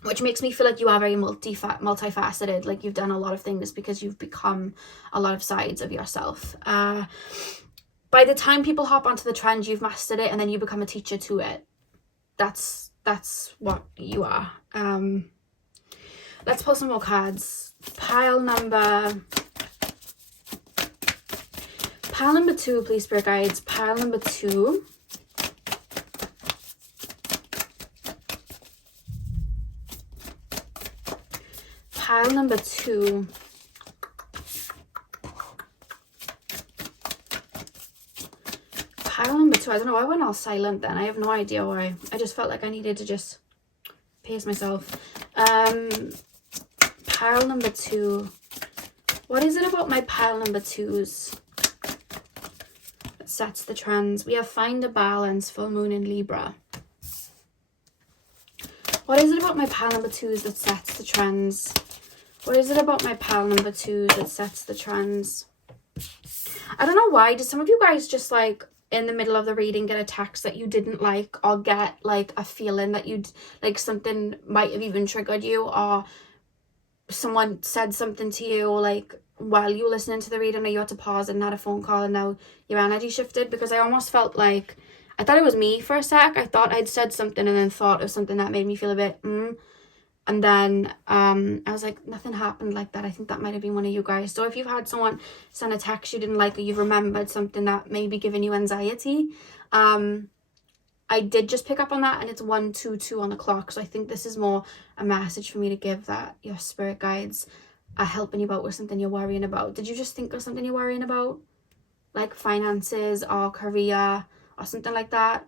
which makes me feel like you are very multifaceted. Like, you've done a lot of things because you've become a lot of sides of yourself. By the time people hop onto the trend, you've mastered it, and then you become a teacher to it. That's what you are. Let's pull some more cards. Pile number 2, please, spirit guides. Pile number 2. Pile number 2. Pile number 2. I don't know why I went all silent then. I have no idea why. I just felt like I needed to just pace myself. Pile number 2. What is it about my pile number 2s that sets the trends? We have find a balance, full moon in Libra. What is it about my pile number 2s that sets the trends? What is it about my pile number 2s that sets the trends? I don't know why. Did some of you guys just like in the middle of the reading get a text that you didn't like, or get like a feeling that you'd like something might have even triggered you, or someone said something to you like while you were listening to the reading, or you had to pause and had a phone call and now your energy shifted? Because I almost felt like, I thought it was me for a sec. I thought I'd said something and then thought of something that made me feel a bit and then I was like, nothing happened like that. I think that might have been one of you guys. So if you've had someone send a text you didn't like, or you've remembered something that may be giving you anxiety, I did just pick up on that, and it's 122 on the clock. So I think this is more a message for me to give, that your spirit guides are helping you out with something you're worrying about. Did you just think of something you're worrying about? Like finances or career or something like that?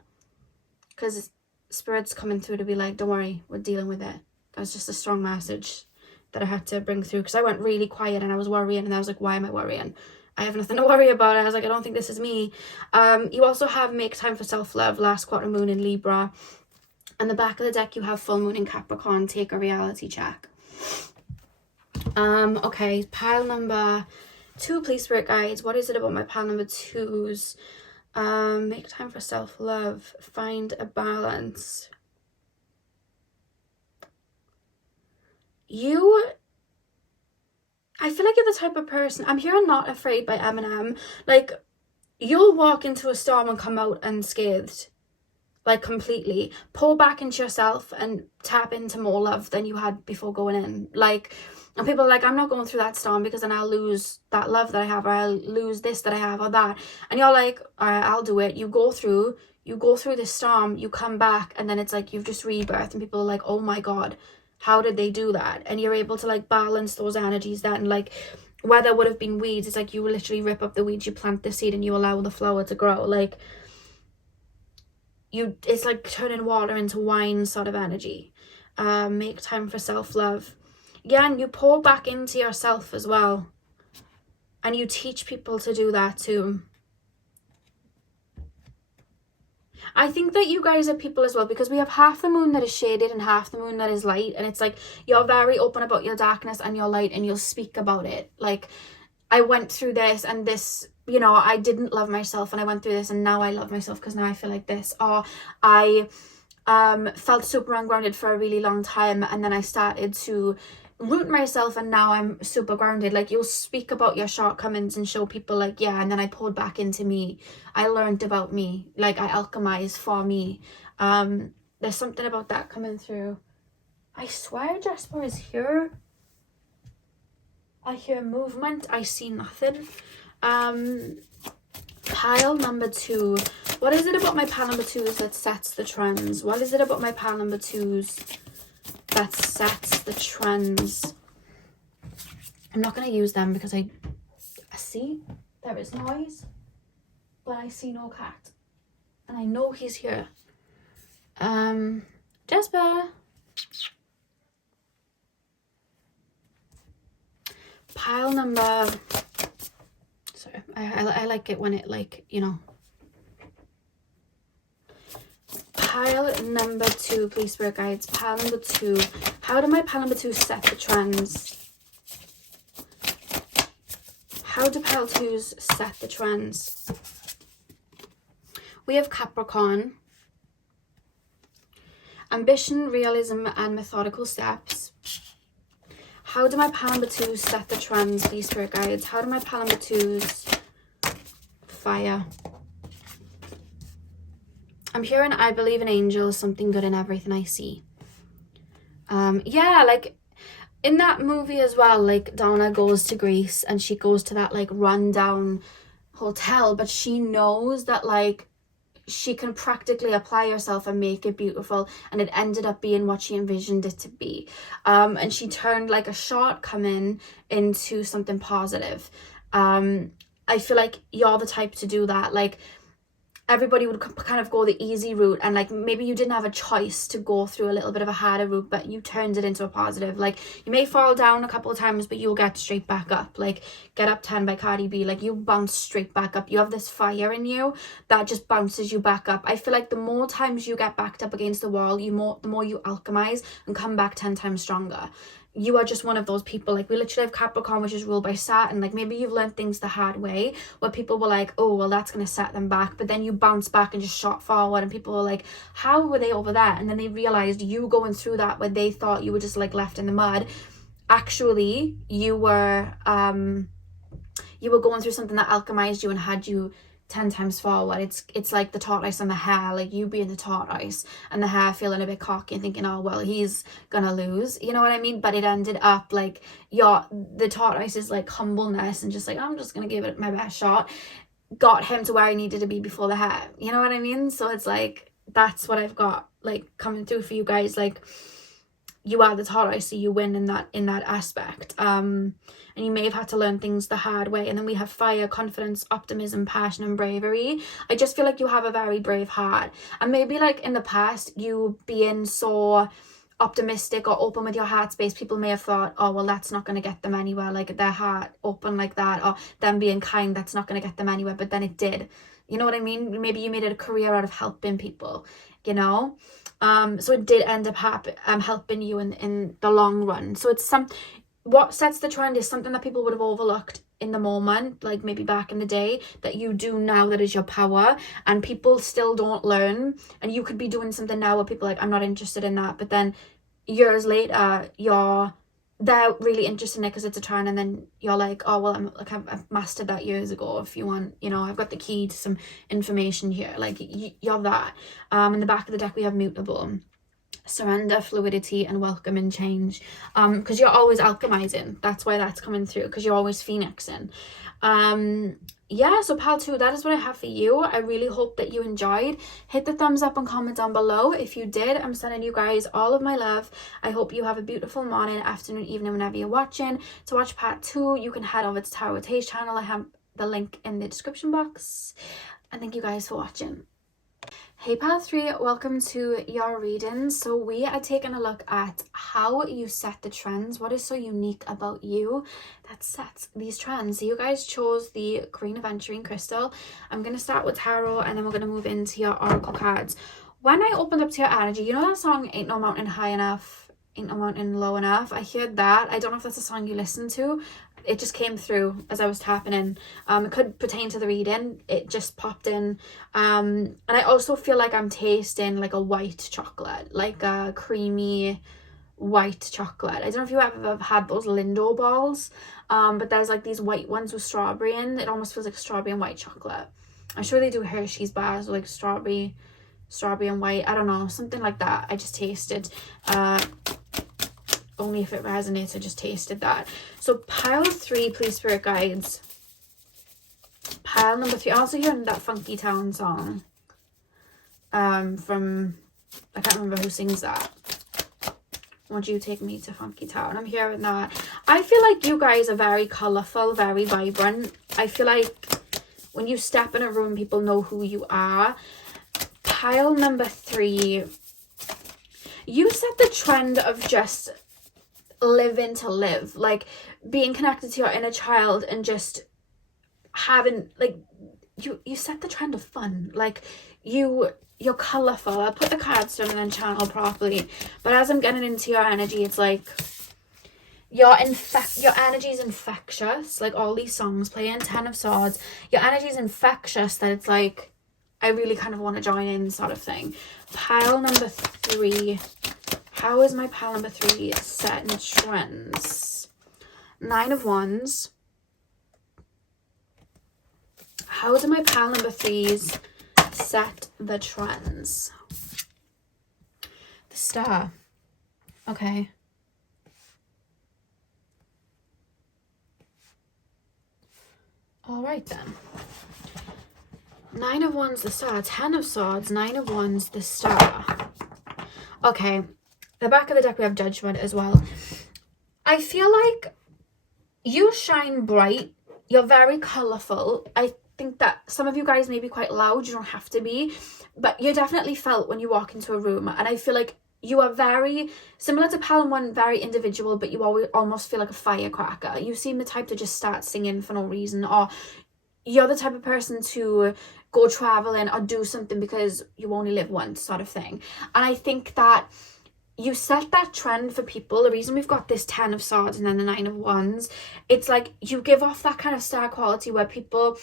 Because spirit's coming through to be like, don't worry, we're dealing with it. That was just a strong message that I had to bring through, because I went really quiet and I was worrying, and I was like, why am I worrying? I have nothing to worry about. I was like, I don't think this is me. You also have make time for self-love, last quarter moon in Libra. On the back of the deck, you have full moon in Capricorn, take a reality check. Okay, pile number 2, please, spirit guides. What is it about my pile number 2s? Make time for self-love, find a balance. I feel like you're the type of person, I'm hearing Not Afraid by Eminem, like, you'll walk into a storm and come out unscathed, like, completely. Pour back into yourself and tap into more love than you had before going in. Like, and people are like, I'm not going through that storm because then I'll lose that love that I have, or I'll lose this that I have, or that. And you're like, all right, I'll do it. You go through this storm, you come back, and then it's like you've just rebirthed, and people are like, oh my God, how did they do that? And you're able to like balance those energies then. Like, where there would have been weeds, it's like you literally rip up the weeds, you plant the seed, and you allow the flower to grow. Like, it's like turning water into wine sort of energy. Make time for self-love. Yeah, and you pour back into yourself as well. And you teach people to do that too. I think that you guys are people as well, because we have half the moon that is shaded and half the moon that is light. And it's like, you're very open about your darkness and your light, and you'll speak about it. Like, I went through this and this, you know, I didn't love myself and I went through this and now I love myself because now I feel like this. Or I felt super ungrounded for a really long time, and then I started to root myself and now I'm super grounded. Like, you'll speak about your shortcomings and show people like, yeah, and then I poured back into me. I learned about me. Like, I alchemized for me. There's something about that coming through. I swear Jasper is here. I hear movement. I see nothing. Pile number 2. What is it about my pile number 2s that sets the trends? What is it about my pile number 2s that sets the trends? I'm not going to use them because I see there is noise, but I see no cat. And I know he's here. Jasper. Pile number... Sorry, I like it when it, like, you know. Pile number 2, please, spirit guides. Pile number 2. How do my pile number 2 set the trends? How do pile 2s set the trends? We have Capricorn. Ambition, realism, and methodical steps. How do my pile number 2s set the trends, please, spirit guides? How do my pile number 2s? Fire. I'm hearing I believe in angels, something good in everything I see. Yeah, like in that movie as well, like Donna goes to Greece and she goes to that like rundown hotel, but she knows that like she can practically apply herself and make it beautiful, and it ended up being what she envisioned it to be. And she turned like a shortcoming into something positive. I feel like you're the type to do that. Like, everybody would kind of go the easy route, and like maybe you didn't have a choice to go through a little bit of a harder route, but you turned it into a positive. Like, you may fall down a couple of times, but you'll get straight back up. Like Get Up 10 by Cardi B, like you bounce straight back up. You have this fire in you that just bounces you back up. I feel like the more times you get backed up against the wall, the more you alchemize and come back 10 times stronger. You are just one of those people. Like, we literally have Capricorn, which is ruled by Saturn. Like, maybe you've learned things the hard way, where people were like, oh, well, that's going to set them back. But then you bounce back and just shot forward, and people were like, how were they over that? And then they realized you going through that where they thought you were just like left in the mud. Actually, you were going through something that alchemized you and had you 10 times forward. It's like the tortoise and the hare, like you being the tortoise and the hare feeling a bit cocky and thinking, oh well, he's gonna lose, you know what I mean? But it ended up like the tortoise's like humbleness and just like, I'm just gonna give it my best shot, got him to where he needed to be before the hare, you know what I mean? So it's like, that's what I've got like coming through for you guys. Like, you are the tortoise, so you win in that aspect. And you may have had to learn things the hard way. And then we have fire, confidence, optimism, passion, and bravery. I just feel like you have a very brave heart. And maybe like in the past, you being so optimistic or open with your heart space, people may have thought, oh, well, that's not going to get them anywhere. Like, their heart open like that, or them being kind, that's not going to get them anywhere. But then it did. You know what I mean? Maybe you made it a career out of helping people, you know? So it did end up helping you in the long run. So it's what sets the trend is something that people would have overlooked in the moment, like maybe back in the day, that you do now that is your power, and people still don't learn. And you could be doing something now where people are like, I'm not interested in that, but then years later they're really interested in it because it's a trend, and then you're like, oh well, I've mastered that years ago. If you want, you know, I've got the key to some information here. Like, you're that. In the back of the deck we have mutable, surrender, fluidity, and welcome and change, because you're always alchemizing. That's why that's coming through, because you're always phoenixing. Yeah, so pile 2, that is what I have for you. I really hope that you enjoyed. Hit the thumbs up and comment down below if you did. I'm sending you guys all of my love. I hope you have a beautiful morning, afternoon, evening, whenever you're watching. To watch part 2, you can head over to Tarot Tay's channel. I have the link in the description box. And thank you guys for watching. Hey pile 3, welcome to your reading. So we are taking a look at how you set the trends. What is so unique about you that sets these trends? So you guys chose the Green Aventurine crystal. I'm going to start with tarot, and then we're going to move into your oracle cards. When I opened up to your energy, you know that song, Ain't No Mountain High Enough, Ain't No Mountain Low Enough? I heard that. I don't know if that's a song you listen to. It just came through as I was tapping in. It could pertain to the reading. It just popped in. And I also feel like I'm tasting like a white chocolate, like a creamy white chocolate. I don't know if you ever have had those Lindo balls, but there's like these white ones with strawberry in. It almost feels like strawberry and white chocolate. I'm sure they do Hershey's bars with like strawberry and white. I don't know, something like that. I just tasted. Only if it resonates. I just tasted that. So pile 3, please, spirit guides. Pile number 3. Also hearing that Funky Town song. From, I can't remember who sings that. Won't you take me to Funky Town? I'm hearing that. I feel like you guys are very colourful, very vibrant. I feel like when you step in a room, people know who you are. Pile number 3. You set the trend of just living to live, like being connected to your inner child and just having, like, you set the trend of fun. Like, you're colourful. I'll put the cards down and then channel properly, but as I'm getting into your energy, it's like your energy is infectious. Like, all these songs playing, 10 of Swords, your energy is infectious, that it's like, I really kind of want to join in, sort of thing. Pile number 3. How is my pile number 3 setting trends? 9 of Wands. How do my pile number 3s set the trends? The Star. Okay. All right then. 9 of Wands, the Star. 10 of Swords, 9 of Wands, the Star. Okay. The back of the deck we have Judgment as well. I feel like you shine bright. You're very colourful. I think that some of you guys may be quite loud. You don't have to be. But you're definitely felt when you walk into a room. And I feel like you are very, similar to Pile 1, very individual, but you almost feel like a firecracker. You seem the type to just start singing for no reason. Or you're the type of person to go travelling or do something because you only live once, sort of thing. And I think that you set that trend for people. The reason we've got this 10 of Swords and then the 9 of Wands, it's like you give off that kind of star quality where people,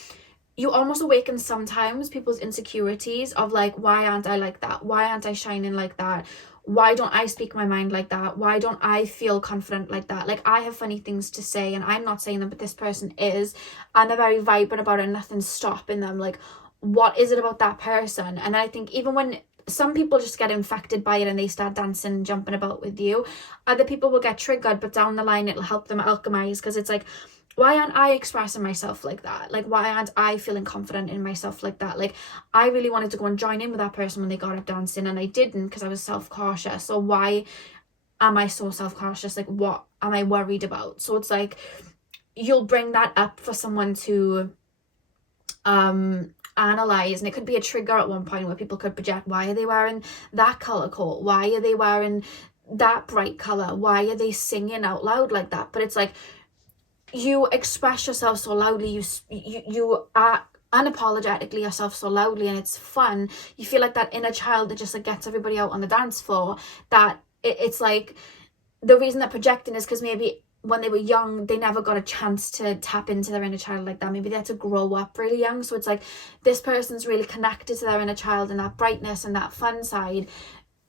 you almost awaken sometimes people's insecurities of like, why aren't I like that? Why aren't I shining like that? Why don't I speak my mind like that? Why don't I feel confident like that? Like, I have funny things to say and I'm not saying them, but this person is, and they're very vibrant about it and nothing's stopping them. Like, what is it about that person? And I think even when some people just get infected by it and they start dancing and jumping about with you, other people will get triggered, but down the line it'll help them alchemize, because it's like, why aren't I expressing myself like that? Like, why aren't I feeling confident in myself like that? Like, I really wanted to go and join in with that person when they got up dancing and I didn't because I was self-cautious. So why am I so self-cautious? Like, what am I worried about? So it's like, you'll bring that up for someone to analyze, and it could be a trigger at one point where people could project, why are they wearing that color coat? Why are they wearing that bright color? Why are they singing out loud like that? But it's like, you express yourself so loudly, you are unapologetically yourself so loudly, and it's fun. You feel like that inner child that just like gets everybody out on the dance floor, that it's like, the reason they're projecting is because maybe when they were young, they never got a chance to tap into their inner child like that. Maybe they had to grow up really young. So it's like, this person's really connected to their inner child and that brightness and that fun side,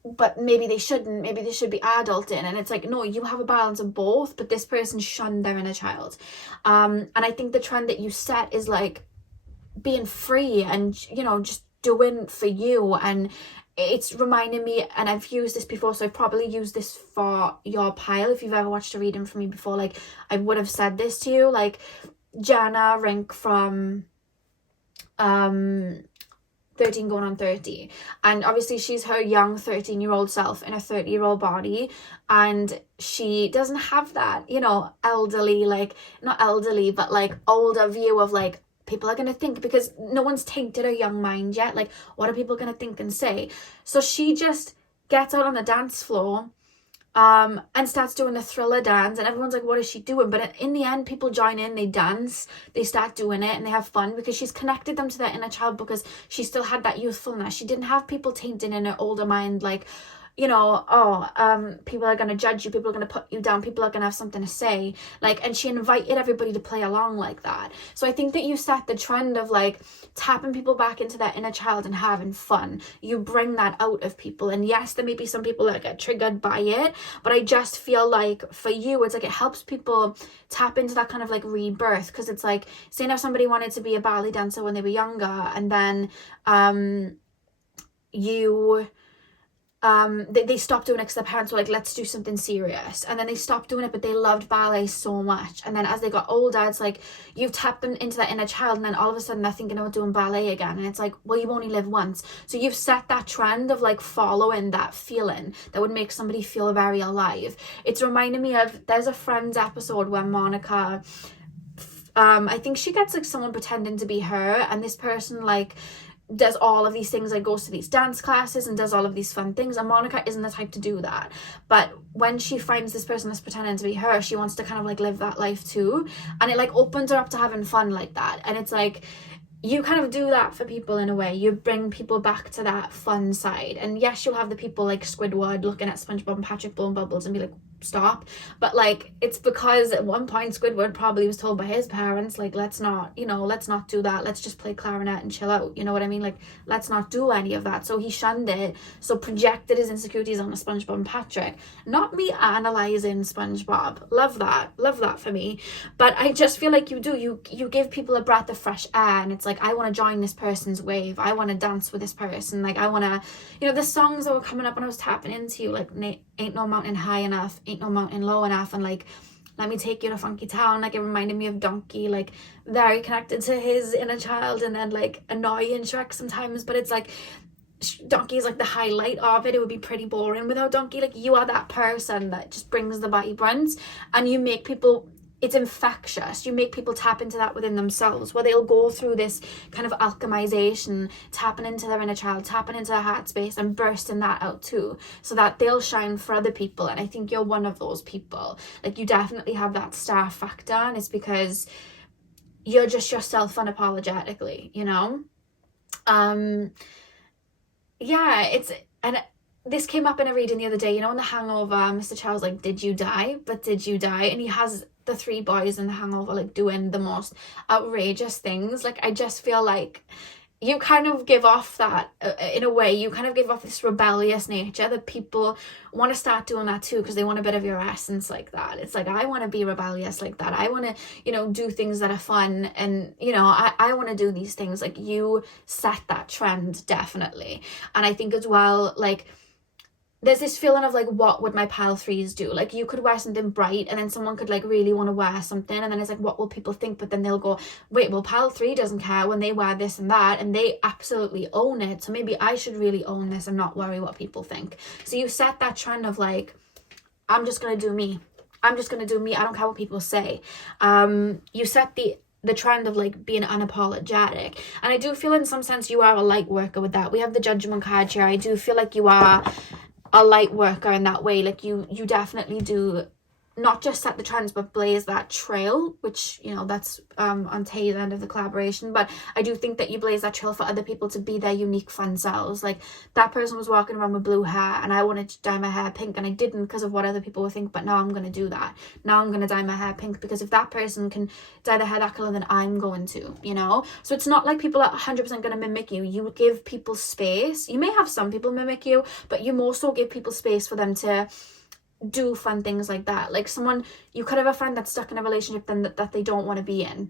but maybe they shouldn't. Maybe they should be adulting. And it's like, no, you have a balance of both, but this person shunned their inner child. And I think the trend that you set is like being free and, you know, just doing for you. And it's reminding me, and I've used this before, so I've probably used this for your pile. If you've ever watched a reading from me before, like, I would have said this to you, like Jana Rink from 13 going on 30, and obviously she's her young 13-year-old self in a 30-year-old body, and she doesn't have that, you know, elderly, like, not elderly, but like older view of like, people are going to think, because no one's tainted her young mind yet, like, what are people going to think and say? So she just gets out on the dance floor and starts doing the Thriller dance, and everyone's like, what is she doing? But in the end, people join in, they dance, they start doing it, and they have fun, because she's connected them to their inner child, because she still had that youthfulness. She didn't have people tainting in her older mind, like, you know, people are going to judge you, people are going to put you down, people are going to have something to say, like, and she invited everybody to play along like that. So I think that you set the trend of like tapping people back into their inner child and having fun. You bring that out of people, and yes, there may be some people that get triggered by it, but I just feel like for you, it's like, it helps people tap into that kind of like rebirth, because it's like, saying if somebody wanted to be a ballet dancer when they were younger, and then they stopped doing it because their parents were like, let's do something serious, and then they stopped doing it, but they loved ballet so much, and then as they got older, it's like, you've tapped them into that inner child, and then all of a sudden they're thinking about doing ballet again, and it's like, well, you only live once. So you've set that trend of like following that feeling that would make somebody feel very alive. It's reminding me of, there's a Friends episode where Monica, I think she gets like someone pretending to be her, and this person like does all of these things, like goes to these dance classes and does all of these fun things, and Monica isn't the type to do that. But when she finds this person that's pretending to be her, she wants to kind of like live that life too, and it like opens her up to having fun like that. And it's like, you kind of do that for people in a way. You bring people back to that fun side, and yes, you'll have the people like Squidward looking at SpongeBob and Patrick blowing bubbles and be like, stop. But like, it's because at one point Squidward probably was told by his parents, like, let's not do that, let's just play clarinet and chill out, you know what I mean? Like, let's not do any of that. So he shunned it, so projected his insecurities on SpongeBob and Patrick. Not me analyzing SpongeBob, love that for me, but I just feel like you give people a breath of fresh air, and it's like, I want to join this person's wave, I want to dance with this person, like, I want to, you know, the songs that were coming up when I was tapping into, like, Ain't No Mountain High Enough, Ain't No Mountain Low Enough, and like, Let Me Take You to Funky Town, like, it reminded me of Donkey, like, very connected to his inner child, and then like annoying Shrek sometimes, but it's like, Donkey is like the highlight of it. It would be pretty boring without Donkey. Like, you are that person that just brings the vibrance, and you make people, it's infectious. You make people tap into that within themselves, where they'll go through this kind of alchemization, tapping into their inner child, tapping into their heart space, and bursting that out too, so that they'll shine for other people. And I think you're one of those people. Like, you definitely have that star factor, and it's because you're just yourself unapologetically, you know? Yeah, and this came up in a reading the other day, you know, in The Hangover, Mr. Chow's like, did you die? But did you die? And he has the three boys in The Hangover like doing the most outrageous things. Like, I just feel like you kind of give off that, in a way, you kind of give off this rebellious nature that people want to start doing that too, because they want a bit of your essence like that. It's like, I want to be rebellious like that. I want to, you know, do things that are fun, and, you know, I want to do these things. Like, you set that trend, definitely. And I think as well, like, there's this feeling of like, what would my pile threes do? Like, you could wear something bright, and then someone could like really want to wear something, and then it's like, what will people think? But then they'll go, wait, well, pile three doesn't care when they wear this and that, and they absolutely own it, so maybe I should really own this and not worry what people think. So you set that trend of like, I'm just gonna do me, I don't care what people say. You set the trend of like being unapologetic, and I do feel in some sense you are a light worker with that. We have the Judgment card here. I do feel like you are a light worker in that way. Like you definitely do not just set the trends, but blaze that trail, which, you know, that's on Tay's end of the collaboration. But I do think that you blaze that trail for other people to be their unique fun selves. Like that person was walking around with blue hair and I wanted to dye my hair pink and I didn't because of what other people would think, but now I'm going to do that. Now I'm going to dye my hair pink because if that person can dye their hair that color, then I'm going to, you know? So it's not like people are 100% going to mimic you. You give people space. You may have some people mimic you, but you more so give people space for them to do fun things like that. Like someone, you could have a friend that's stuck in a relationship then that they don't want to be in,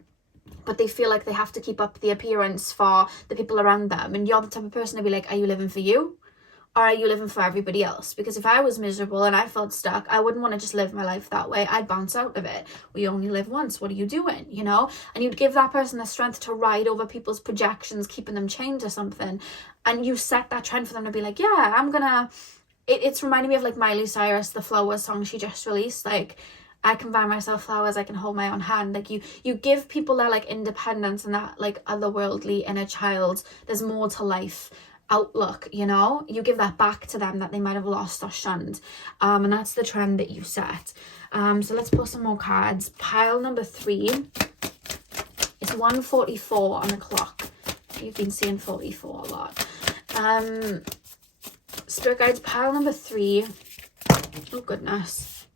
but they feel like they have to keep up the appearance for the people around them, and you're the type of person to be like, are you living for you or are you living for everybody else? Because if I was miserable and I felt stuck, I wouldn't want to just live my life that way. I'd bounce out of it. We only live once. What are you doing? You know? And you'd give that person the strength to ride over people's projections, keeping them chained to something, and you set that trend for them to be like, yeah, I'm gonna. It's reminding me of like Miley Cyrus, the Flowers song she just released. Like, I can buy myself flowers, I can hold my own hand. Like you give people that like independence and that like otherworldly inner child, there's more to life outlook, you know? You give that back to them that they might have lost or shunned. And that's the trend that you set. So let's pull some more cards. Pile number 3. It's 1:44 on the clock. You've been seeing 44 a lot. Spirit guides, pile number 3. Oh goodness,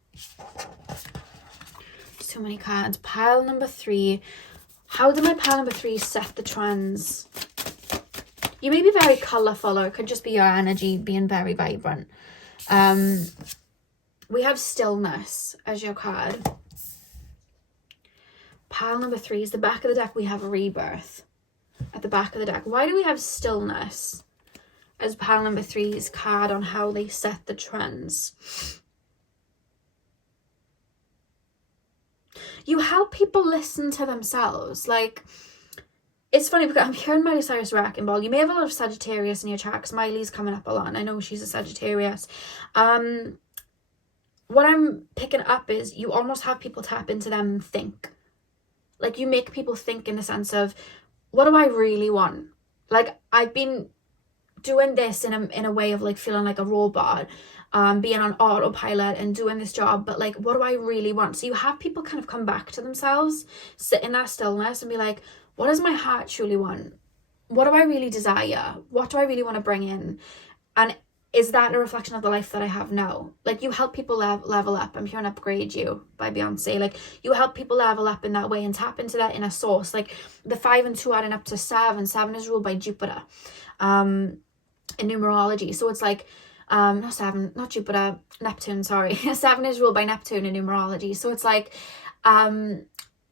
there's too many cards. Pile number 3. How did my pile number 3 set the trends? You may be very colourful, or it could just be your energy being very vibrant. We have stillness as your card. Pile number 3 is the back of the deck. We have rebirth at the back of the deck. Why do we have stillness as pile number 3's card on how they set the trends? You help people listen to themselves. Like, it's funny because I'm hearing Miley Cyrus Wrecking Ball. You may have a lot of Sagittarius in your chart because Miley's coming up a lot and I know she's a Sagittarius. What I'm picking up is you almost have people tap into them and think. Like, you make people think in the sense of, what do I really want? Like, I've been doing this in a way of like feeling like a robot, being on autopilot and doing this job, but like, what do I really want? So you have people kind of come back to themselves, sit in that stillness and be like, what does my heart truly want? What do I really desire? What do I really want to bring in? And is that a reflection of the life that I have now? Like, you help people level up. I'm hearing Upgrade You by Beyonce. Like, you help people level up in that way and tap into that inner source. Like, the 5 and 2 adding up to 7. 7 is ruled by Jupiter in numerology. So it's like, not Jupiter, Neptune, sorry. 7 is ruled by Neptune in numerology. So it's like,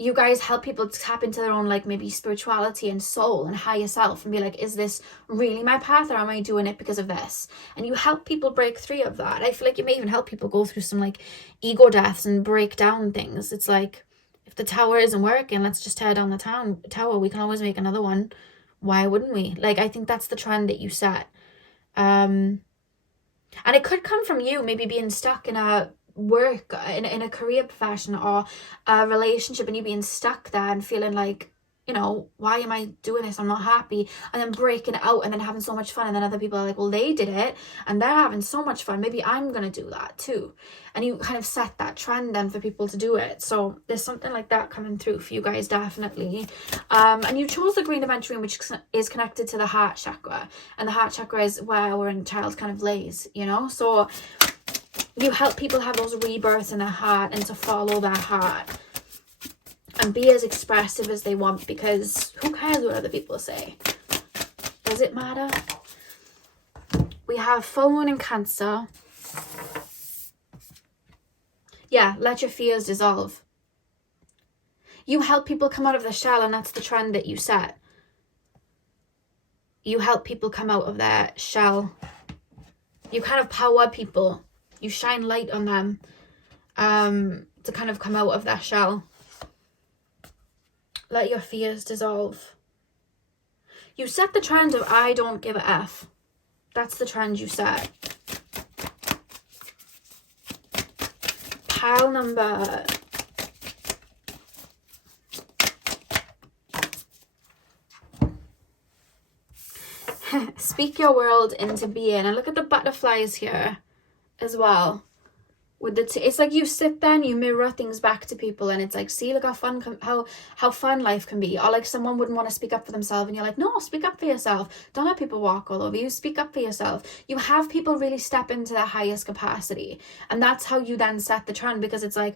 you guys help people tap into their own, like, maybe spirituality and soul and higher self and be like, is this really my path or am I doing it because of this? And you help people break free of that. I feel like you may even help people go through some like ego deaths and break down things. It's like, if the tower isn't working, let's just tear down the tower. We can always make another one. Why wouldn't we? Like, I think that's the trend that you set. And it could come from you maybe being stuck in a work, in a career profession or a relationship, and you being stuck there and feeling like, you know, why am I doing this? I'm not happy. And then breaking out and then having so much fun. And then other people are like, well, they did it and they're having so much fun. Maybe I'm going to do that too. And you kind of set that trend then for people to do it. So there's something like that coming through for you guys, definitely. And you chose the Green Aventurine, which is connected to the heart chakra. And the heart chakra is where our inner child kind of lays, you know? So you help people have those rebirths in their heart and to follow their heart and be as expressive as they want, because who cares what other people say? Does it matter? We have full moon in Cancer. Yeah, let your fears dissolve. You help people come out of their shell, and that's the trend that you set. You help people come out of their shell. You kind of power people. You shine light on them to kind of come out of their shell. Let your fears dissolve. You set the trend of I don't give a F. That's the trend you set. Pile number... Speak your world into being. And look at the butterflies here. as well. With the it's like you sit there and you mirror things back to people, and it's like, see, look how fun how fun life can be. Or like someone wouldn't want to speak up for themselves, and you're like, no, speak up for yourself. Don't let people walk all over you. Speak up for yourself. You have people really step into their highest capacity, and that's how you then set the trend, because it's like,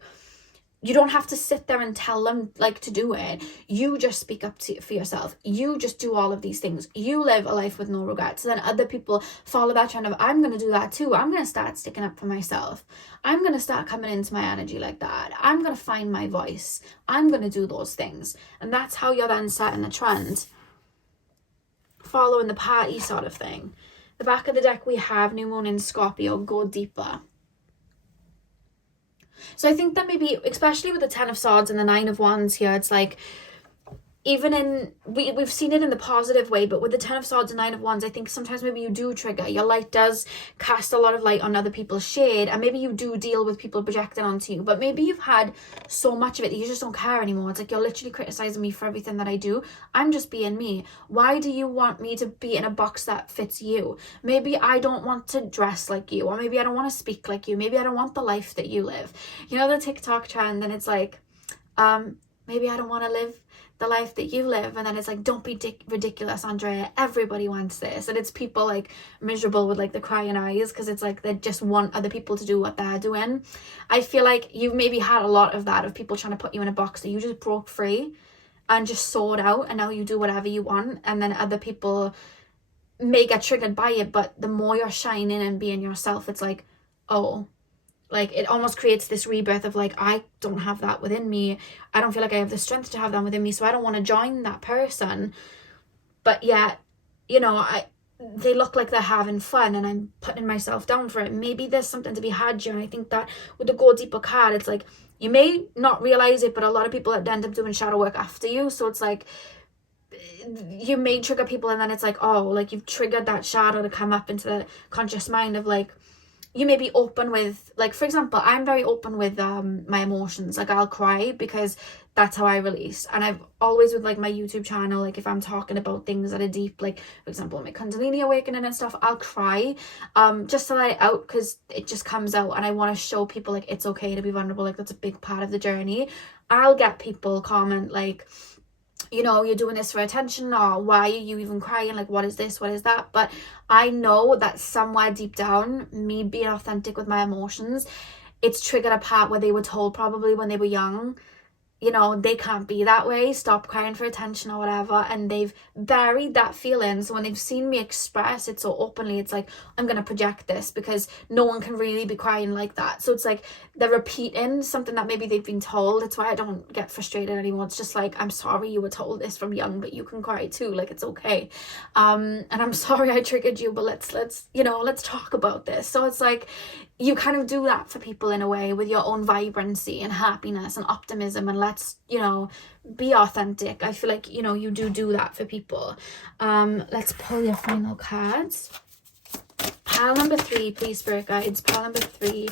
you don't have to sit there and tell them like to do it. You just speak up for yourself. You just do all of these things. You live a life with no regrets. Then other people follow that trend of, I'm going to do that too. I'm going to start sticking up for myself. I'm going to start coming into my energy like that. I'm going to find my voice. I'm going to do those things. And that's how you're then setting the trend. Following the party sort of thing. The back of the deck, we have New Moon in Scorpio, go deeper. So I think that maybe, especially with the 10 of Swords and the 9 of Wands here, it's like, even in, we've seen it in the positive way, but with the 10 of Swords and 9 of Wands, I think sometimes maybe you do trigger. Your light does cast a lot of light on other people's shade, and maybe you do deal with people projecting onto you, but maybe you've had so much of it that you just don't care anymore. It's like, you're literally criticizing me for everything that I do. I'm just being me. Why do you want me to be in a box that fits you? Maybe I don't want to dress like you, or maybe I don't want to speak like you. Maybe I don't want the life that you live. You know, the TikTok trend, and it's like, maybe I don't want to live the life that you live, and then it's like, don't be ridiculous, Andrea, everybody wants this. And it's people like miserable with like the crying eyes, because it's like they just want other people to do what they're doing. I feel like you've maybe had a lot of that, of people trying to put you in a box that you just broke free and just sort out, and now you do whatever you want, and then other people may get triggered by it. But the more you're shining and being yourself, it's like, oh, like it almost creates this rebirth of like, I don't have that within me. I don't feel like I have the strength to have that within me, so I don't want to join that person. But yet, you know, they look like they're having fun, and I'm putting myself down for it. Maybe there's something to be had here. And I think that with the Go Deeper card, it's like, you may not realize it, but a lot of people end up doing shadow work after you. So it's like, you may trigger people, and then it's like, oh, like you've triggered that shadow to come up into the conscious mind of like, you may be open with, like, for example, I'm very open with my emotions. Like, I'll cry because that's how I release. And I've always, with like my YouTube channel, like if I'm talking about things that are deep, like for example my Kundalini awakening and stuff, I'll cry just to let it out, because it just comes out, and I want to show people like it's okay to be vulnerable. Like, that's a big part of the journey. I'll get people comment like, you know, you're doing this for attention, or why are you even crying? Like, what is this? What is that? But I know that somewhere deep down, me being authentic with my emotions, it's triggered a part where they were told probably when they were young, you know, they can't be that way, stop crying for attention or whatever, and they've buried that feeling. So when they've seen me express it so openly, it's like, I'm gonna project this, because no one can really be crying like that. So it's like they're repeating something that maybe they've been told. It's why I don't get frustrated anymore. It's just like, I'm sorry you were told this from young, but you can cry too, like it's okay. And I'm sorry I triggered you, but let's you know, let's talk about this. So it's like, you kind of do that for people in a way, with your own vibrancy and happiness and optimism, and let's, you know, be authentic. I feel like, you know, you do that for people. Let's pull your final cards. Pile number 3, please, Spirit Guides. Pile number 3.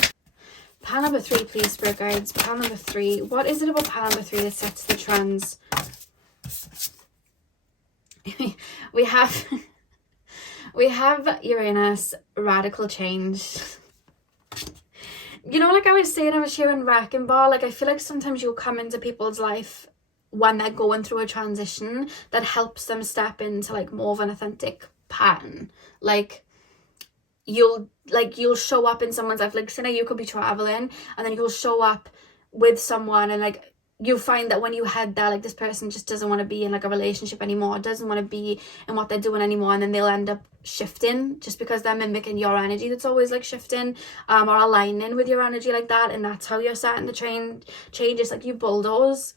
Pile number 3, please, Spirit Guides. Pile number 3. What is it about pile number 3 that sets the trends? we have Uranus, radical change. You know, like I was saying, I was sharing Wrecking Ball, like I feel like sometimes you'll come into people's life when they're going through a transition that helps them step into like more of an authentic pattern. Like you'll show up in someone's life, like say you could be traveling, and then you'll show up with someone, and like you'll find that when you head there, like this person just doesn't want to be in like a relationship anymore, doesn't want to be in what they're doing anymore, and then they'll end up shifting just because they're mimicking your energy that's always like shifting, or aligning with your energy like that. And that's how you're starting to change. It's like you bulldoze.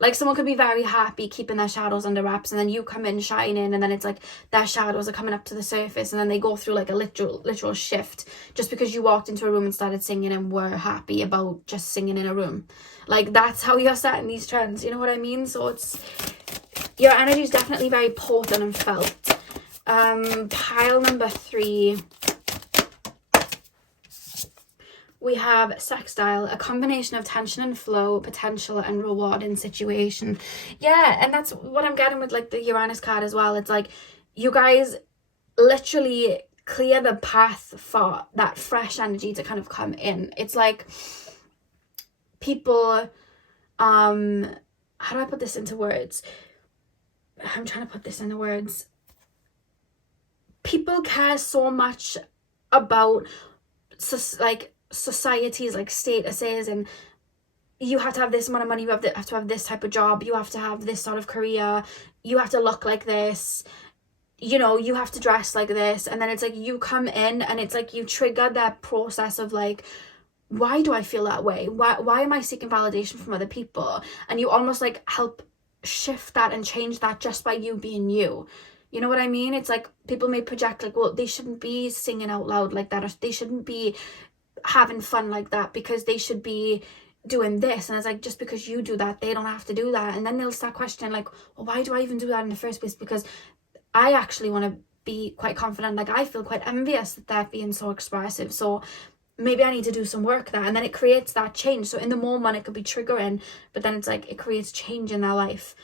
Like someone could be very happy keeping their shadows under wraps, and then you come in shining, and then it's like their shadows are coming up to the surface, and then they go through like a literal shift just because you walked into a room and started singing and were happy about just singing in a room. Like that's how you're setting these trends, you know what I mean? So it's, your energy is definitely very potent and felt. Pile number 3, we have sextile, a combination of tension and flow, potential and rewarding situation. Yeah, and that's what I'm getting with like the Uranus card as well. It's like you guys literally clear the path for that fresh energy to kind of come in. It's like people, how do I put this into words? I'm trying to put this into words. People care so much about like societies, like statuses, and you have to have this amount of money, you have to have this type of job, you have to have this sort of career, you have to look like this, you know, you have to dress like this. And then it's like you come in and it's like you trigger that process of like, why do I feel that way? Why am I seeking validation from other people? And you almost like help shift that and change that just by you being you. You know what I mean? It's like people may project like, well, they shouldn't be singing out loud like that, or they shouldn't be having fun like that because they should be doing this. And it's like, just because you do that, they don't have to do that. And then they'll start questioning like, well, why do I even do that in the first place? Because I actually want to be quite confident. Like, I feel quite envious that they're being so expressive, so maybe I need to do some work there. And then it creates that change. So in the moment it could be triggering, but then it's like it creates change in their life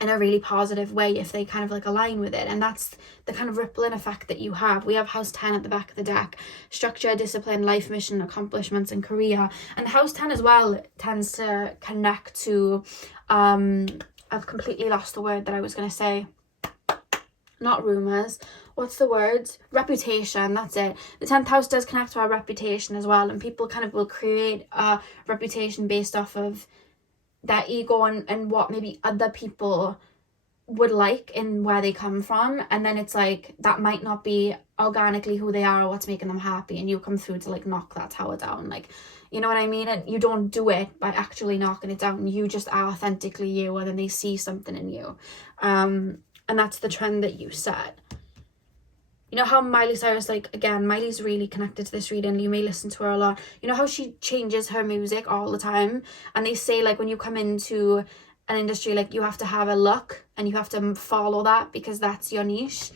in a really positive way if they kind of like align with it. And that's the kind of rippling effect that you have. We have house 10 at the back of the deck: structure, discipline, life mission, accomplishments, and career. And house 10 as well tends to connect to I've completely lost the word that I was going to say. Not rumors. What's the word? Reputation. That's it. The 10th house does connect to our reputation as well. And people kind of will create a reputation based off of their ego and what maybe other people would like in where they come from. And then it's like, that might not be organically who they are or what's making them happy. And you come through to like knock that tower down. Like, you know what I mean? And you don't do it by actually knocking it down. You just are authentically you, and then they see something in you. And that's the trend that you set. You know how Miley Cyrus, like, again, Miley's really connected to this reading. You may listen to her a lot. You know how she changes her music all the time? And they say, like, when you come into an industry, like, you have to have a look and you have to follow that because that's your niche.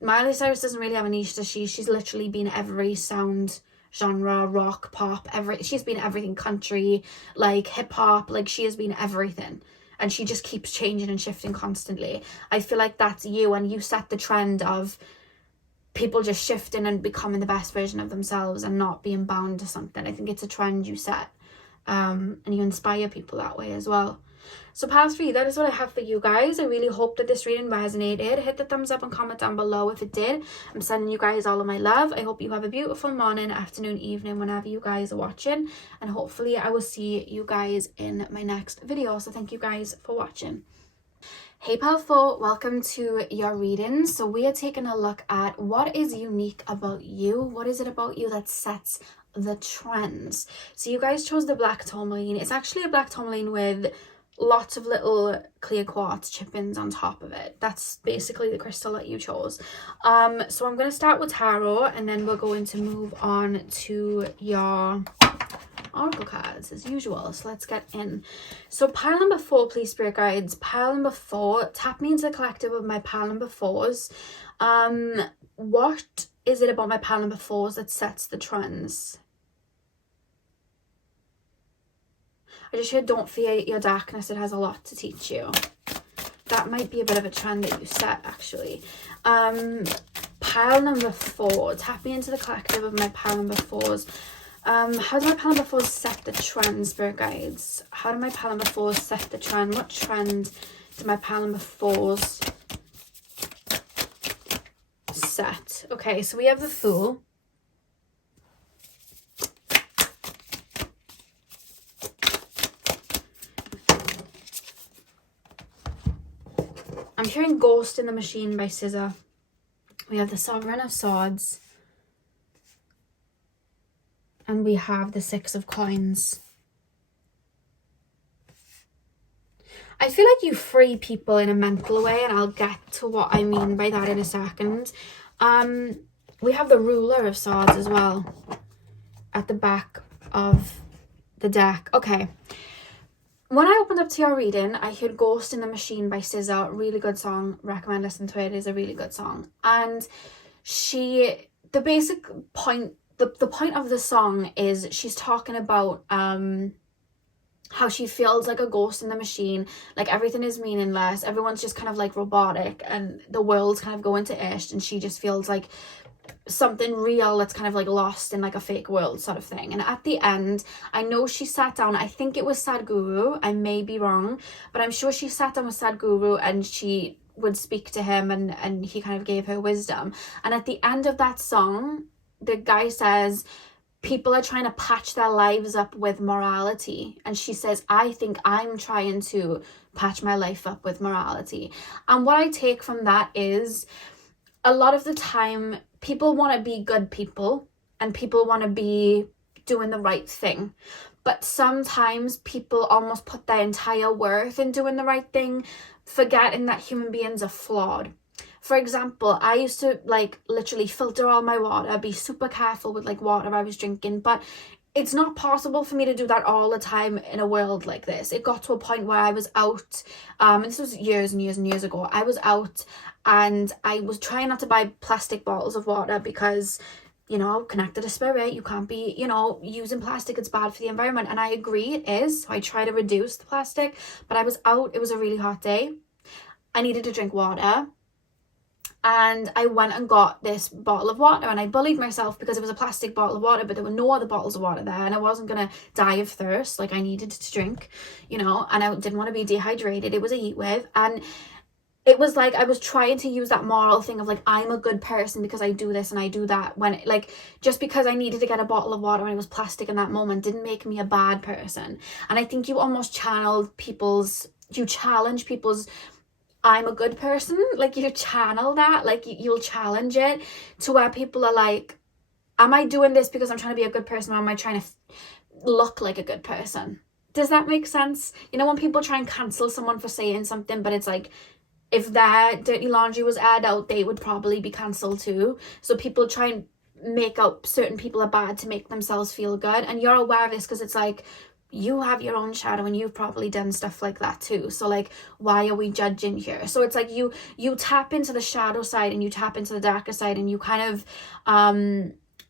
Miley Cyrus doesn't really have a niche, does she? She's literally been every sound genre, rock, pop, she's been everything, country, like hip hop, like she has been everything. And she just keeps changing and shifting constantly. I feel like that's you, and you set the trend of people just shifting and becoming the best version of themselves and not being bound to something. I think it's a trend you set, and you inspire people that way as well. So pile 3, that is what I have for you guys. I really hope that this reading resonated. Hit the thumbs up and comment down below if it did. I'm sending you guys all of my love. I hope you have a beautiful morning, afternoon, evening, whenever you guys are watching. And hopefully I will see you guys in my next video. So thank you guys for watching. Hey pile 4, welcome to your reading. So we are taking a look at what is unique about you. What is it about you that sets the trends? So you guys chose the black tourmaline. It's actually a black tourmaline with lots of little clear quartz chip-ins on top of it. That's basically the crystal that you chose. So I'm going to start with tarot, and then we're going to move on to your oracle cards as usual. So let's get in. So pile number 4, please, spirit guides. Pile number 4, tap me into the collective of my pile number 4s. What is it about my pile number 4s that sets the trends? I just heard, don't fear your darkness, it has a lot to teach you. That might be a bit of a trend that you set, actually. Pile number 4, tap me into the collective of my pile number 4s. How do my pile number 4s set the trend, spirit guides? How do my pile number 4s set the trend? What trend do my pile number 4s set? Okay, so we have the Fool. I'm hearing Ghost in the Machine by SZA. We have the Sovereign of Swords. And we have the 6 of Coins. I feel like you free people in a mental way, and I'll get to what I mean by that in a second. We have the Ruler of Swords as well at the back of the deck. Okay. When I opened up to your reading, I heard Ghost in the Machine by SZA. Really good song. Recommend listening to it. It is a really good song. And the basic point, the point of the song is she's talking about how she feels like a ghost in the machine, like everything is meaningless, everyone's just kind of like robotic, and the world's kind of going to ish, and she just feels like something real that's kind of like lost in like a fake world sort of thing. And at the end, I know she sat down, I think it was Sadhguru, I may be wrong, but I'm sure she sat down with Sadhguru and she would speak to him, and he kind of gave her wisdom. And at the end of that song, the guy says, people are trying to patch their lives up with morality. And she says, I think I'm trying to patch my life up with morality. And what I take from that is, a lot of the time, people want to be good people and people want to be doing the right thing. But sometimes people almost put their entire worth in doing the right thing, forgetting that human beings are flawed. For example, I used to like literally filter all my water, be super careful with like water I was drinking, but it's not possible for me to do that all the time in a world like this. It got to a point where I was out, and this was years and years and years ago. I was out and I was trying not to buy plastic bottles of water because, you know, connected to spirit, you can't be, you know, using plastic, it's bad for the environment. And I agree it is, so I try to reduce the plastic. But I was out, it was a really hot day, I needed to drink water, and I went and got this bottle of water, and I bullied myself because it was a plastic bottle of water, but there were no other bottles of water there, and I wasn't gonna die of thirst. Like, I needed to drink, you know, and I didn't want to be dehydrated. It was a heat wave, and it was like I was trying to use that moral thing of like, I'm a good person because I do this and I do that, when like, just because I needed to get a bottle of water and it was plastic in that moment didn't make me a bad person. And I think you almost challenge people's I'm a good person, like you channel that, like you'll challenge it to where people are like, am I doing this because I'm trying to be a good person, or am I trying to look like a good person? Does that make sense? You know, when people try and cancel someone for saying something, but it's like, if their dirty laundry was aired out, they would probably be cancelled too. So people try and make out certain people are bad to make themselves feel good. And you're aware of this because it's like, you have your own shadow and you've probably done stuff like that too. So like, why are we judging here? So it's like you tap into the shadow side and you tap into the darker side, and you kind of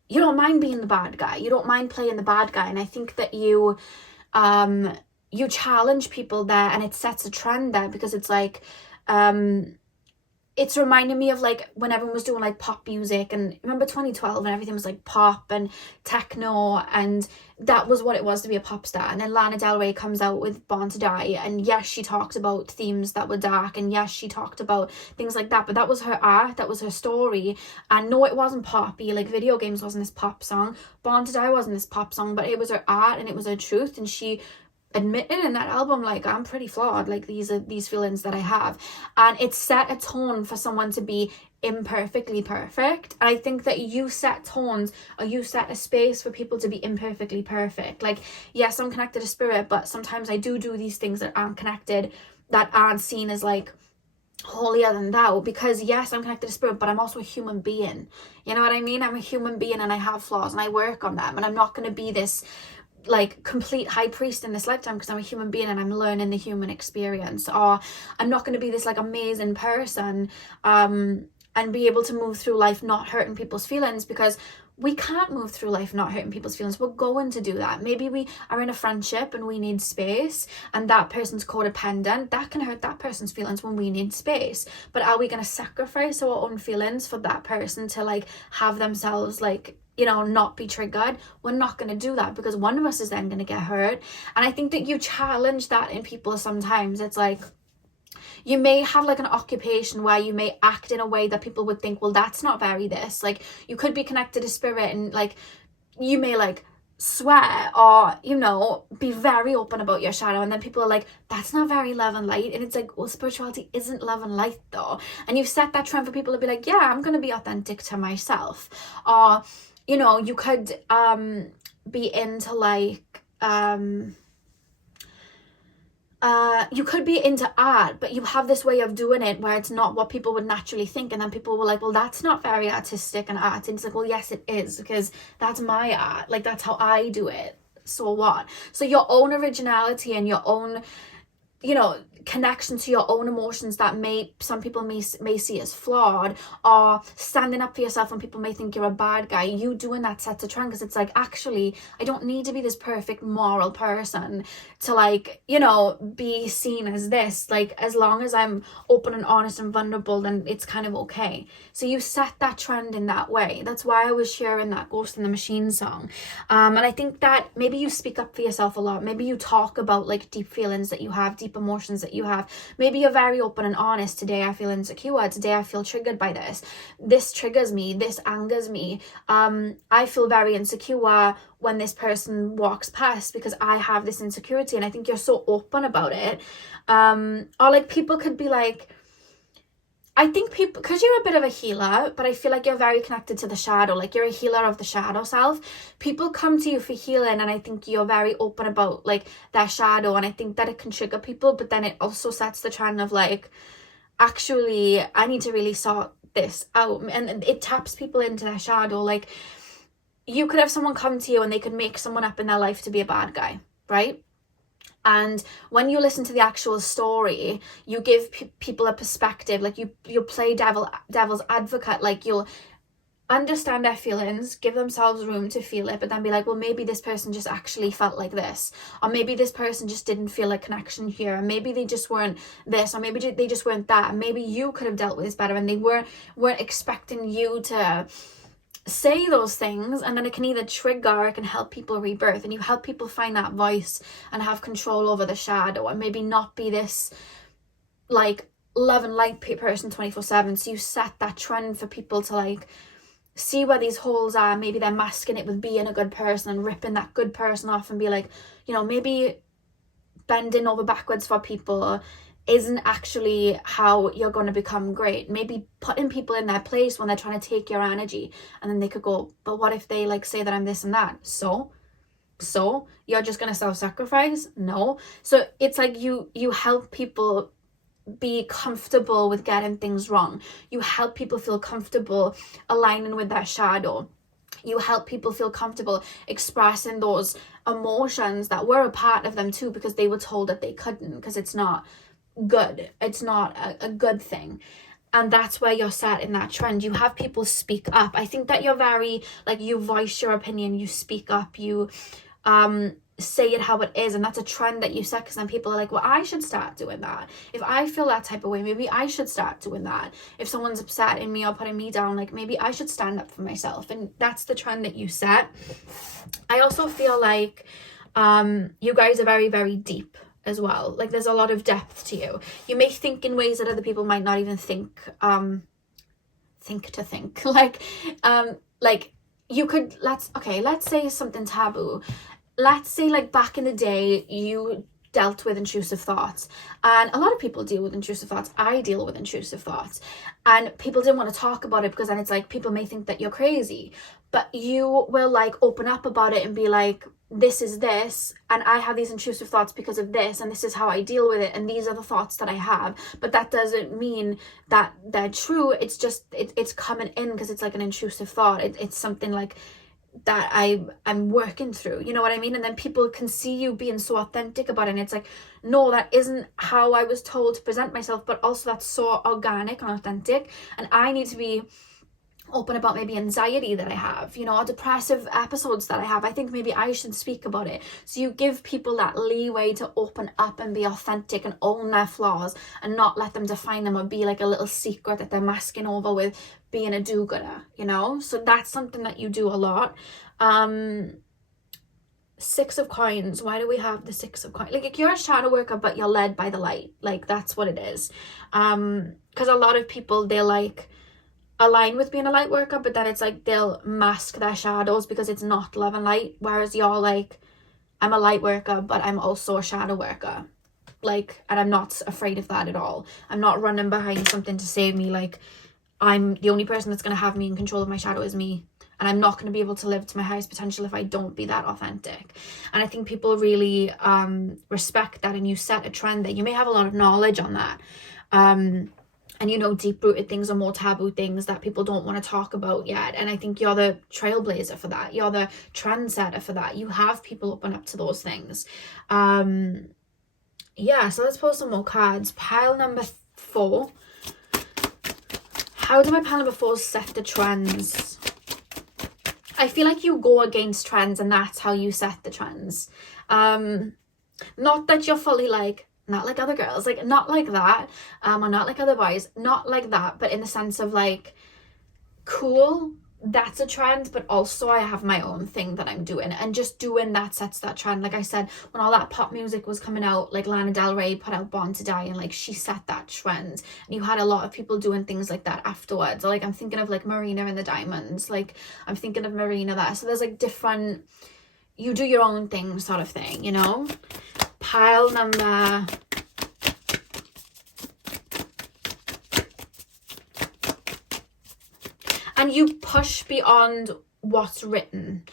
you don't mind being the bad guy, you don't mind playing the bad guy. And I think that you challenge people there, and it sets a trend there, because it's like it's reminding me of like when everyone was doing like pop music, and remember 2012 and everything was like pop and techno, and that was what it was to be a pop star. And then Lana Del Rey comes out with Born to Die, and yes, she talked about themes that were dark, and yes, she talked about things like that, but that was her art, that was her story. And no, it wasn't poppy, like Video Games wasn't this pop song, Born to Die wasn't this pop song, but it was her art and it was her truth. And she admitted in that album, like, I'm pretty flawed, like these are these feelings that I have. And it set a tone for someone to be imperfectly perfect. And I think that you set tones, or you set a space for people to be imperfectly perfect. Like, yes, I'm connected to spirit, but sometimes I do these things that aren't connected, that aren't seen as like holier than thou, because yes, I'm connected to spirit, but I'm also a human being. You know what I mean? I'm a human being and I have flaws and I work on them, and I'm not going to be this like complete high priest in this lifetime because I'm a human being and I'm learning the human experience. Or I'm not going to be this like amazing person and be able to move through life not hurting people's feelings, because we can't move through life not hurting people's feelings. We're going to do that. Maybe we are in a friendship and we need space, and that person's codependent. That can hurt that person's feelings when we need space. But are we going to sacrifice our own feelings for that person to like have themselves like, you know, not be triggered? We're not going to do that, because one of us is then going to get hurt. And I think that you challenge that in people sometimes. It's like, you may have like an occupation where you may act in a way that people would think, well, that's not very this. Like, you could be connected to spirit and like, you may like swear, or, you know, be very open about your shadow, and then people are like, that's not very love and light. And it's like, well, spirituality isn't love and light though. And you've set that trend for people to be like, yeah, I'm going to be authentic to myself. Or, you know, you could be into like you could be into art, but you have this way of doing it where it's not what people would naturally think, and then people were like, well, that's not very artistic and art. And it's like, well, yes it is, because that's my art, like that's how I do it, so what? So your own originality and your own you know, connection to your own emotions that some people may see as flawed, or standing up for yourself when people may think you're a bad guy, you doing that sets a trend, because it's like, actually, I don't need to be this perfect moral person to, like, you know, be seen as this. Like, as long as I'm open and honest and vulnerable, then it's kind of okay. So you set that trend in that way. That's why I was sharing that Ghost in the Machine song. And I think that maybe you speak up for yourself a lot. Maybe you talk about, like, deep feelings that you have, deep emotions that you have. Maybe you're very open and honest. Today I feel insecure. Today I feel triggered by this. This triggers me. This angers me. I feel very insecure when this person walks past because I have this insecurity. And I think you're so open about it. Or, like, people could be like, I think people, because you're a bit of a healer, but I feel like you're very connected to the shadow, like you're a healer of the shadow self. People come to you for healing, and I think you're very open about, like, their shadow, and I think that it can trigger people, but then it also sets the trend of, like, actually, I need to really sort this out, and it taps people into their shadow. Like, you could have someone come to you and they could make someone up in their life to be a bad guy, right? And when you listen to the actual story, you give people a perspective, like you play devil's advocate, like you'll understand their feelings, give themselves room to feel it, but then be like, well, maybe this person just actually felt like this, or maybe this person just didn't feel a connection here, and maybe they just weren't this, or maybe they just weren't that, and maybe you could have dealt with this better, and they weren't expecting you to say those things. And then it can either trigger or it can help people rebirth, and you help people find that voice and have control over the shadow, and maybe not be this, like, love and light person 24/7. So you set that trend for people to, like, see where these holes are. Maybe they're masking it with being a good person and ripping that good person off, and be like, you know, maybe bending over backwards for people isn't actually how you're going to become great. Maybe putting people in their place when they're trying to take your energy, and then they could go, but what if they, like, say that I'm this and that? So you're just going to self-sacrifice? No. So it's like you help people be comfortable with getting things wrong. You help people feel comfortable aligning with their shadow. You help people feel comfortable expressing those emotions that were a part of them too, because they were told that they couldn't, because it's not good. It's not a good thing. And that's where you're set in that trend. You have people speak up. I think that you're very, like, you voice your opinion, you speak up, you say it how it is, and that's a trend that you set, because then people are like, well, I should start doing that. If I feel that type of way, maybe I should start doing that. If someone's upsetting me or putting me down, like, maybe I should stand up for myself. And that's the trend that you set. I also feel like you guys are very, very deep as well. Like, there's a lot of depth to you. You may think in ways that other people might not even think like you could, let's say something taboo. Let's say, like, back in the day, you dealt with intrusive thoughts, and a lot of people deal with intrusive thoughts. I deal with intrusive thoughts, and people didn't want to talk about it because then it's like people may think that you're crazy, but you will, like, open up about it and be like, this is this, and I have these intrusive thoughts because of this, and this is how I deal with it, and these are the thoughts that I have. But that doesn't mean that they're true. It's just it's coming in because it's like an intrusive thought. It's something, like, that I'm working through, you know what I mean? And then people can see you being so authentic about it, and it's like, no, that isn't how I was told to present myself, but also that's so organic and authentic, and I need to be open about maybe anxiety that I have, you know, or depressive episodes that I have. I think maybe I should speak about it. So you give people that leeway to open up and be authentic and own their flaws, and not let them define them or be like a little secret that they're masking over with being a do-gooder, you know? So that's something that you do a lot. Six of Coins. Why do we have the Six of Coins? Like, you're a shadow worker, but you're led by the light. Like, that's what it is. Because a lot of people, they, like, align with being a light worker, but then it's like they'll mask their shadows because it's not love and light, whereas you're like, I'm a light worker, but I'm also a shadow worker, like, and I'm not afraid of that at all. I'm not running behind something to save me. Like, I'm the only person that's going to have me in control of my shadow is me, and I'm not going to be able to live to my highest potential if I don't be that authentic. And I think people really respect that, and you set a trend that you may have a lot of knowledge on that, and, you know, deep-rooted things are more taboo things that people don't want to talk about yet. And I think you're the trailblazer for that. You're the trendsetter for that. You have people open up to those things. yeah, so let's pull some more cards. Pile number 4. How do my pile number 4 set the trends? I feel like you go against trends and that's how you set the trends. Not that you're fully like, not like other girls, like not like that, or not like other boys, not like that, but in the sense of like, cool, that's a trend, but also I have my own thing that I'm doing, and just doing that sets that trend. Like I said, when all that pop music was coming out, like Lana Del Rey put out Born to Die, and like she set that trend, and you had a lot of people doing things like that afterwards. Like I'm thinking of like Marina and the Diamonds, like I'm thinking of Marina there. So there's like different, you do your own thing sort of thing, you know. Pile number and you push beyond what's written.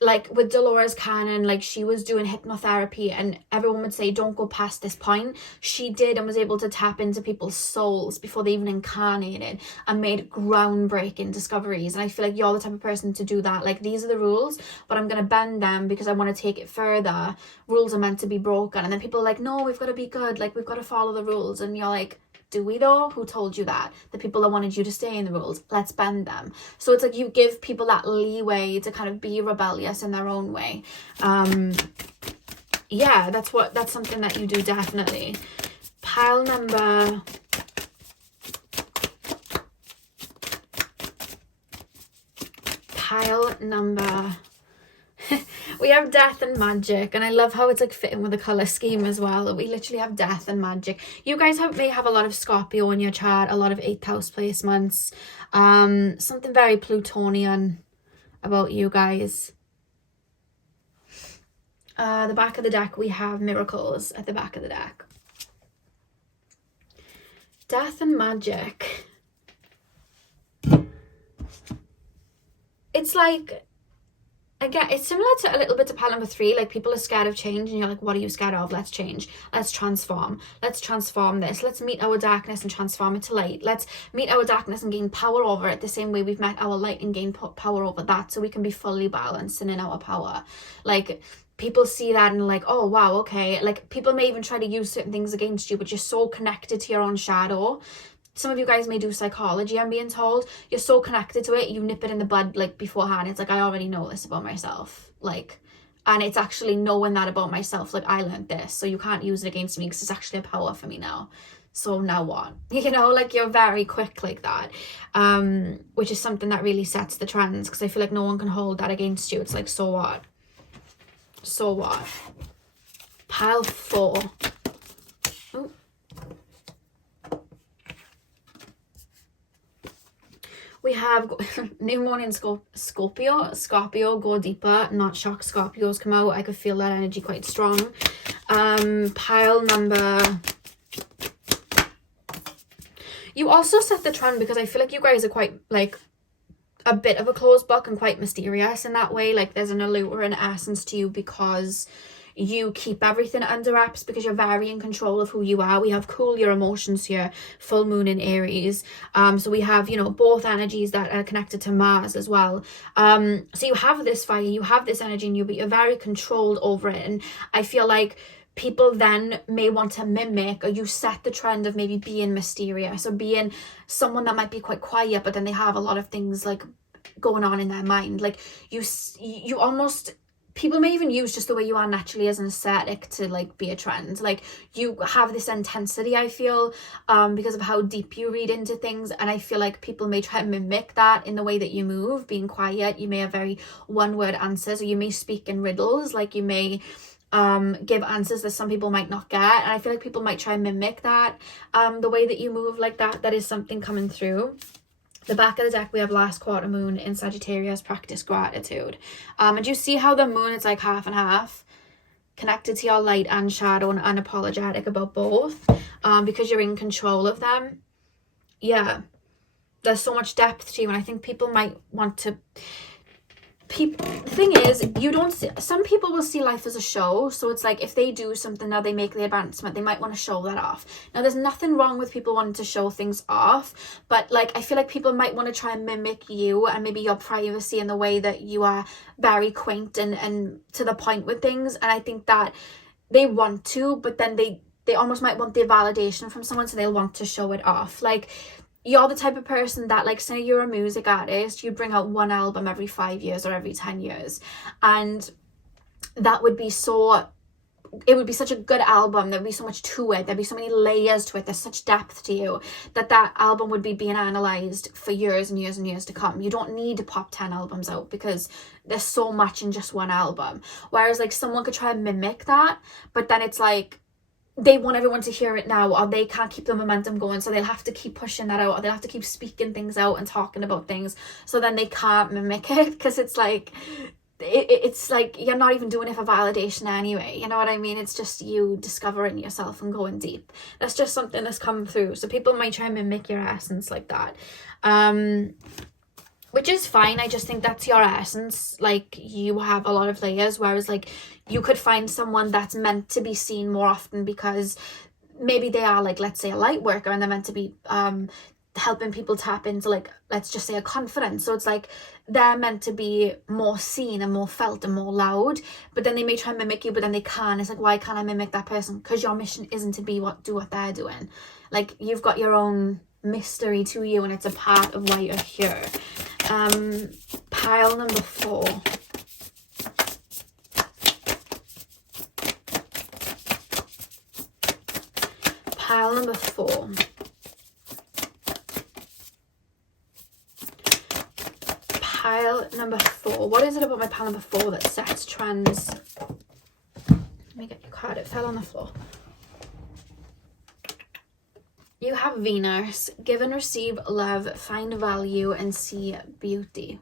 Like with Dolores Cannon, like she was doing hypnotherapy and everyone would say don't go past this point. She did, and was able to tap into people's souls before they even incarnated, and made groundbreaking discoveries. And I feel like you're the type of person to do that. Like, these are the rules, but I'm going to bend them because I want to take it further. Rules are meant to be broken. And then people are like, no, we've got to be good, like we've got to follow the rules. And you're like, do we though? Who told you that? The people that wanted you to stay in the rules. Let's bend them. So it's like you give people that leeway to kind of be rebellious in their own way. Yeah, that's something that you do, definitely. Pile number we have death and magic, and I love how it's like fitting with the color scheme as well. We literally have death and magic. You guys may have a lot of Scorpio in your chart, a lot of 8th house placements, something very Plutonian about you guys. The back of the deck, we have miracles at the back of the deck. Death and magic. It's like, again, it's similar to a little bit to pile number 3. Like, people are scared of change, and you're like, what are you scared of? Let's change. Let's transform. Let's transform this. Let's meet our darkness and transform it to light. Let's meet our darkness and gain power over it the same way we've met our light and gained power over that, so we can be fully balanced and in our power. Like, people see that and like, oh wow, okay. Like, people may even try to use certain things against you, but you're so connected to your own shadow. Some of you guys may do psychology, I'm being told. You're so connected to it, you nip it in the bud like beforehand. It's like, I already know this about myself. Like, and it's actually knowing that about myself. Like, I learned this, so you can't use it against me because it's actually a power for me now. So now what? You know, like, you're very quick like that. Which is something that really sets the trends, because I feel like no one can hold that against you. It's like, so what? So what? Pile 4. Oh. We have New Morning Scorpio, go deeper, not shock. Scorpios come out. I could feel that energy quite strong. Pile number... You also set the trend because I feel like you guys are quite, like, a bit of a closed book and quite mysterious in that way. Like, there's an allure and essence to you because you keep everything under wraps, because you're very in control of who you are. We have cool your emotions here, full moon in Aries. So we have, you know, both energies that are connected to Mars as well. So you have this fire, you have this energy in you, but you're very controlled over it. And I feel like people then may want to mimic, or you set the trend of maybe being mysterious or being someone that might be quite quiet, but then they have a lot of things like going on in their mind. Like, you almost... People may even use just the way you are naturally as an aesthetic to like be a trend. Like, you have this intensity, I feel, because of how deep you read into things. And I feel like people may try and mimic that in the way that you move, being quiet. You may have very one-word answers, or you may speak in riddles. Like, you may give answers that some people might not get. And I feel like people might try and mimic that, the way that you move like that. That is something coming through. The back of the deck, we have last quarter moon in Sagittarius, practice gratitude. And you see how the moon is like half and half, connected to your light and shadow, and unapologetic about both, because you're in control of them. Yeah, there's so much depth to you, and I think people might want to... The thing is, you don't see... Some people will see life as a show, so it's like, if they do something now, they make the advancement, they might want to show that off. Now, there's nothing wrong with people wanting to show things off, but like, I feel like people might want to try and mimic you and maybe your privacy in the way that you are very quaint and to the point with things. And I think that they want to, but then they they almost might want the validation from someone, so they'll want to show it off. Like, you're the type of person that, like, say you're a music artist, you bring out one album every 5 years or every 10 years, and that would be so, it would be such a good album, there'd be so much to it, there'd be so many layers to it, there's such depth to you, that album would be being analysed for years and years and years to come. You don't need to pop 10 albums out because there's so much in just one album. Whereas, like, someone could try and mimic that, but then it's like, they want everyone to hear it now, or they can't keep the momentum going, so they'll have to keep pushing that out, or they'll have to keep speaking things out and talking about things, so then they can't mimic it, because it's like, it's like you're not even doing it for validation anyway, you know what I mean? It's just you discovering yourself and going deep. That's just something that's come through. So people might try and mimic your essence like that, which is fine. I just think that's your essence. Like, you have a lot of layers, whereas, like, you could find someone that's meant to be seen more often because maybe they are, like, let's say a light worker, and they're meant to be helping people tap into, like, let's just say a confidence. So it's like they're meant to be more seen and more felt and more loud, but then they may try and mimic you, but then they can't. It's like, why can't I mimic that person? Because your mission isn't to be do what they're doing. Like, you've got your own mystery to you, and it's a part of why you're here. Pile number 4. Pile number 4. Pile number 4. What is it about my pile number 4 that sets trends? Let me get your card. It fell on the floor. You have Venus. Give and receive love, find value, and see beauty.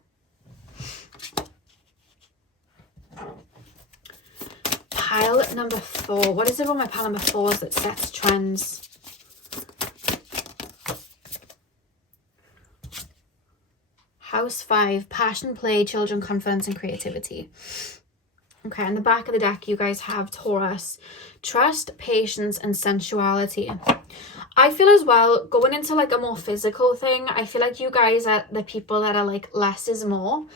Pile number 4. What is it about my pile number 4 that sets trends? House 5. Passion, play, children, confidence, and creativity. Okay, on the back of the deck, you guys have Taurus. Trust, patience, and sensuality. I feel as well, going into, like, a more physical thing, I feel like you guys are the people that are, like, less is more.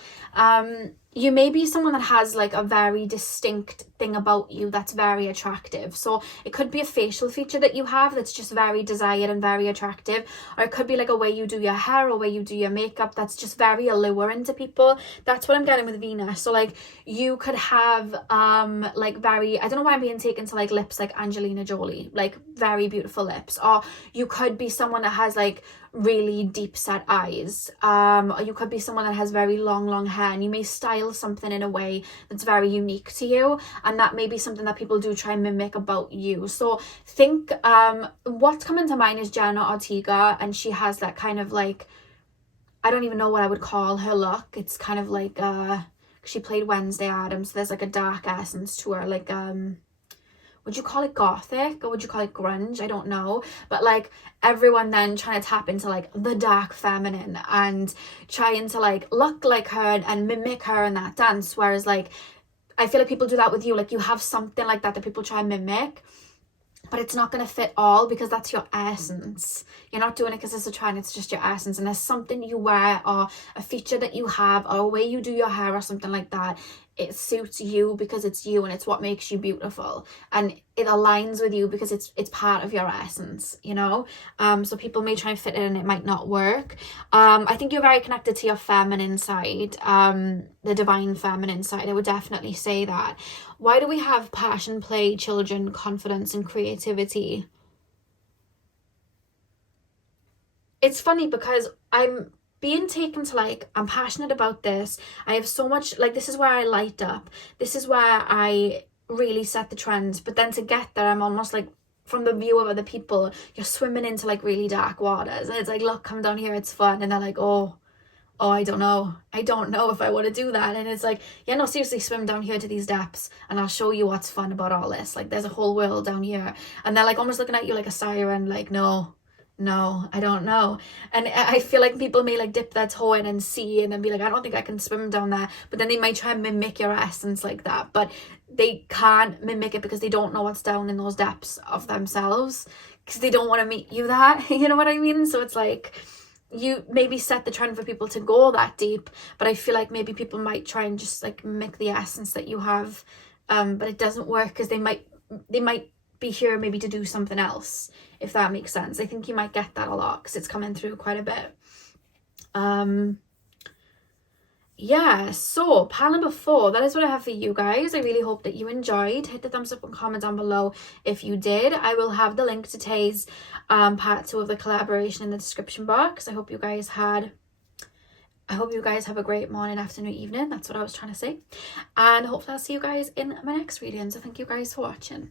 You may be someone that has, like, a very distinct thing about you that's very attractive. So it could be a facial feature that you have that's just very desired and very attractive, or it could be like a way you do your hair or way you do your makeup that's just very alluring to people. That's what I'm getting with Venus. So, like, you could have like, very, I don't know why I'm being taken to, like, lips like Angelina Jolie, like very beautiful lips, or you could be someone that has, like, really deep set eyes, or you could be someone that has very long hair, and you may style something in a way that's very unique to you, and that may be something that people do try and mimic about you. So think, what's coming to mind is Jenna Ortega, and she has that kind of, like, I don't even know what I would call her look. It's kind of like she played Wednesday Addams, so there's, like, a dark essence to her, like, would you call it gothic, or would you call it grunge? I don't know. But, like, everyone then trying to tap into, like, the dark feminine and trying to, like, look like her and mimic her in that dance. Whereas, like, I feel like people do that with you. Like, you have something like that people try and mimic, but it's not going to fit all, because that's your essence. You're not doing it because it's a trend, it's just your essence. And there's something you wear, or a feature that you have, or a way you do your hair, or something like that. It suits you because it's you, and it's what makes you beautiful, and it aligns with you because it's part of your essence, you know. So people may try and fit it and it might not work. I think you're very connected to your feminine side, the divine feminine side. I would definitely say that. Why do we have passion, play, children, confidence, and creativity? It's funny because I'm being taken to, like, I'm passionate about this. I have so much, like, this is where I light up. This is where I really set the trends. But then to get there, I'm almost like, from the view of other people, you're swimming into, like, really dark waters. And it's like, look, come down here, it's fun. And they're like, oh, I don't know if I want to do that. And it's like, yeah, no, seriously, swim down here to these depths and I'll show you what's fun about all this. Like, there's a whole world down here. And they're, like, almost looking at you like a siren, like, no, I don't know. And I feel like people may, like, dip their toe in and see and then be like, I don't think I can swim down there. But then they might try and mimic your essence like that, but they can't mimic it because they don't know what's down in those depths of themselves, because they don't want to meet you that. You know what I mean? So it's like, you maybe set the trend for people to go that deep, but I feel like maybe people might try and just, like, mimic the essence that you have, but it doesn't work, because they might be here maybe to do something else, if that makes sense. I think you might get that a lot because it's coming through quite a bit. Yeah, so pile number 4, that is what I have for you guys. I really hope that you enjoyed. Hit the thumbs up and comment down below if you did. I will have the link to Tay's part 2 of the collaboration in the description box. I hope you guys have a great morning, afternoon, evening. That's what I was trying to say. And hopefully I'll see you guys in my next reading. So thank you guys for watching.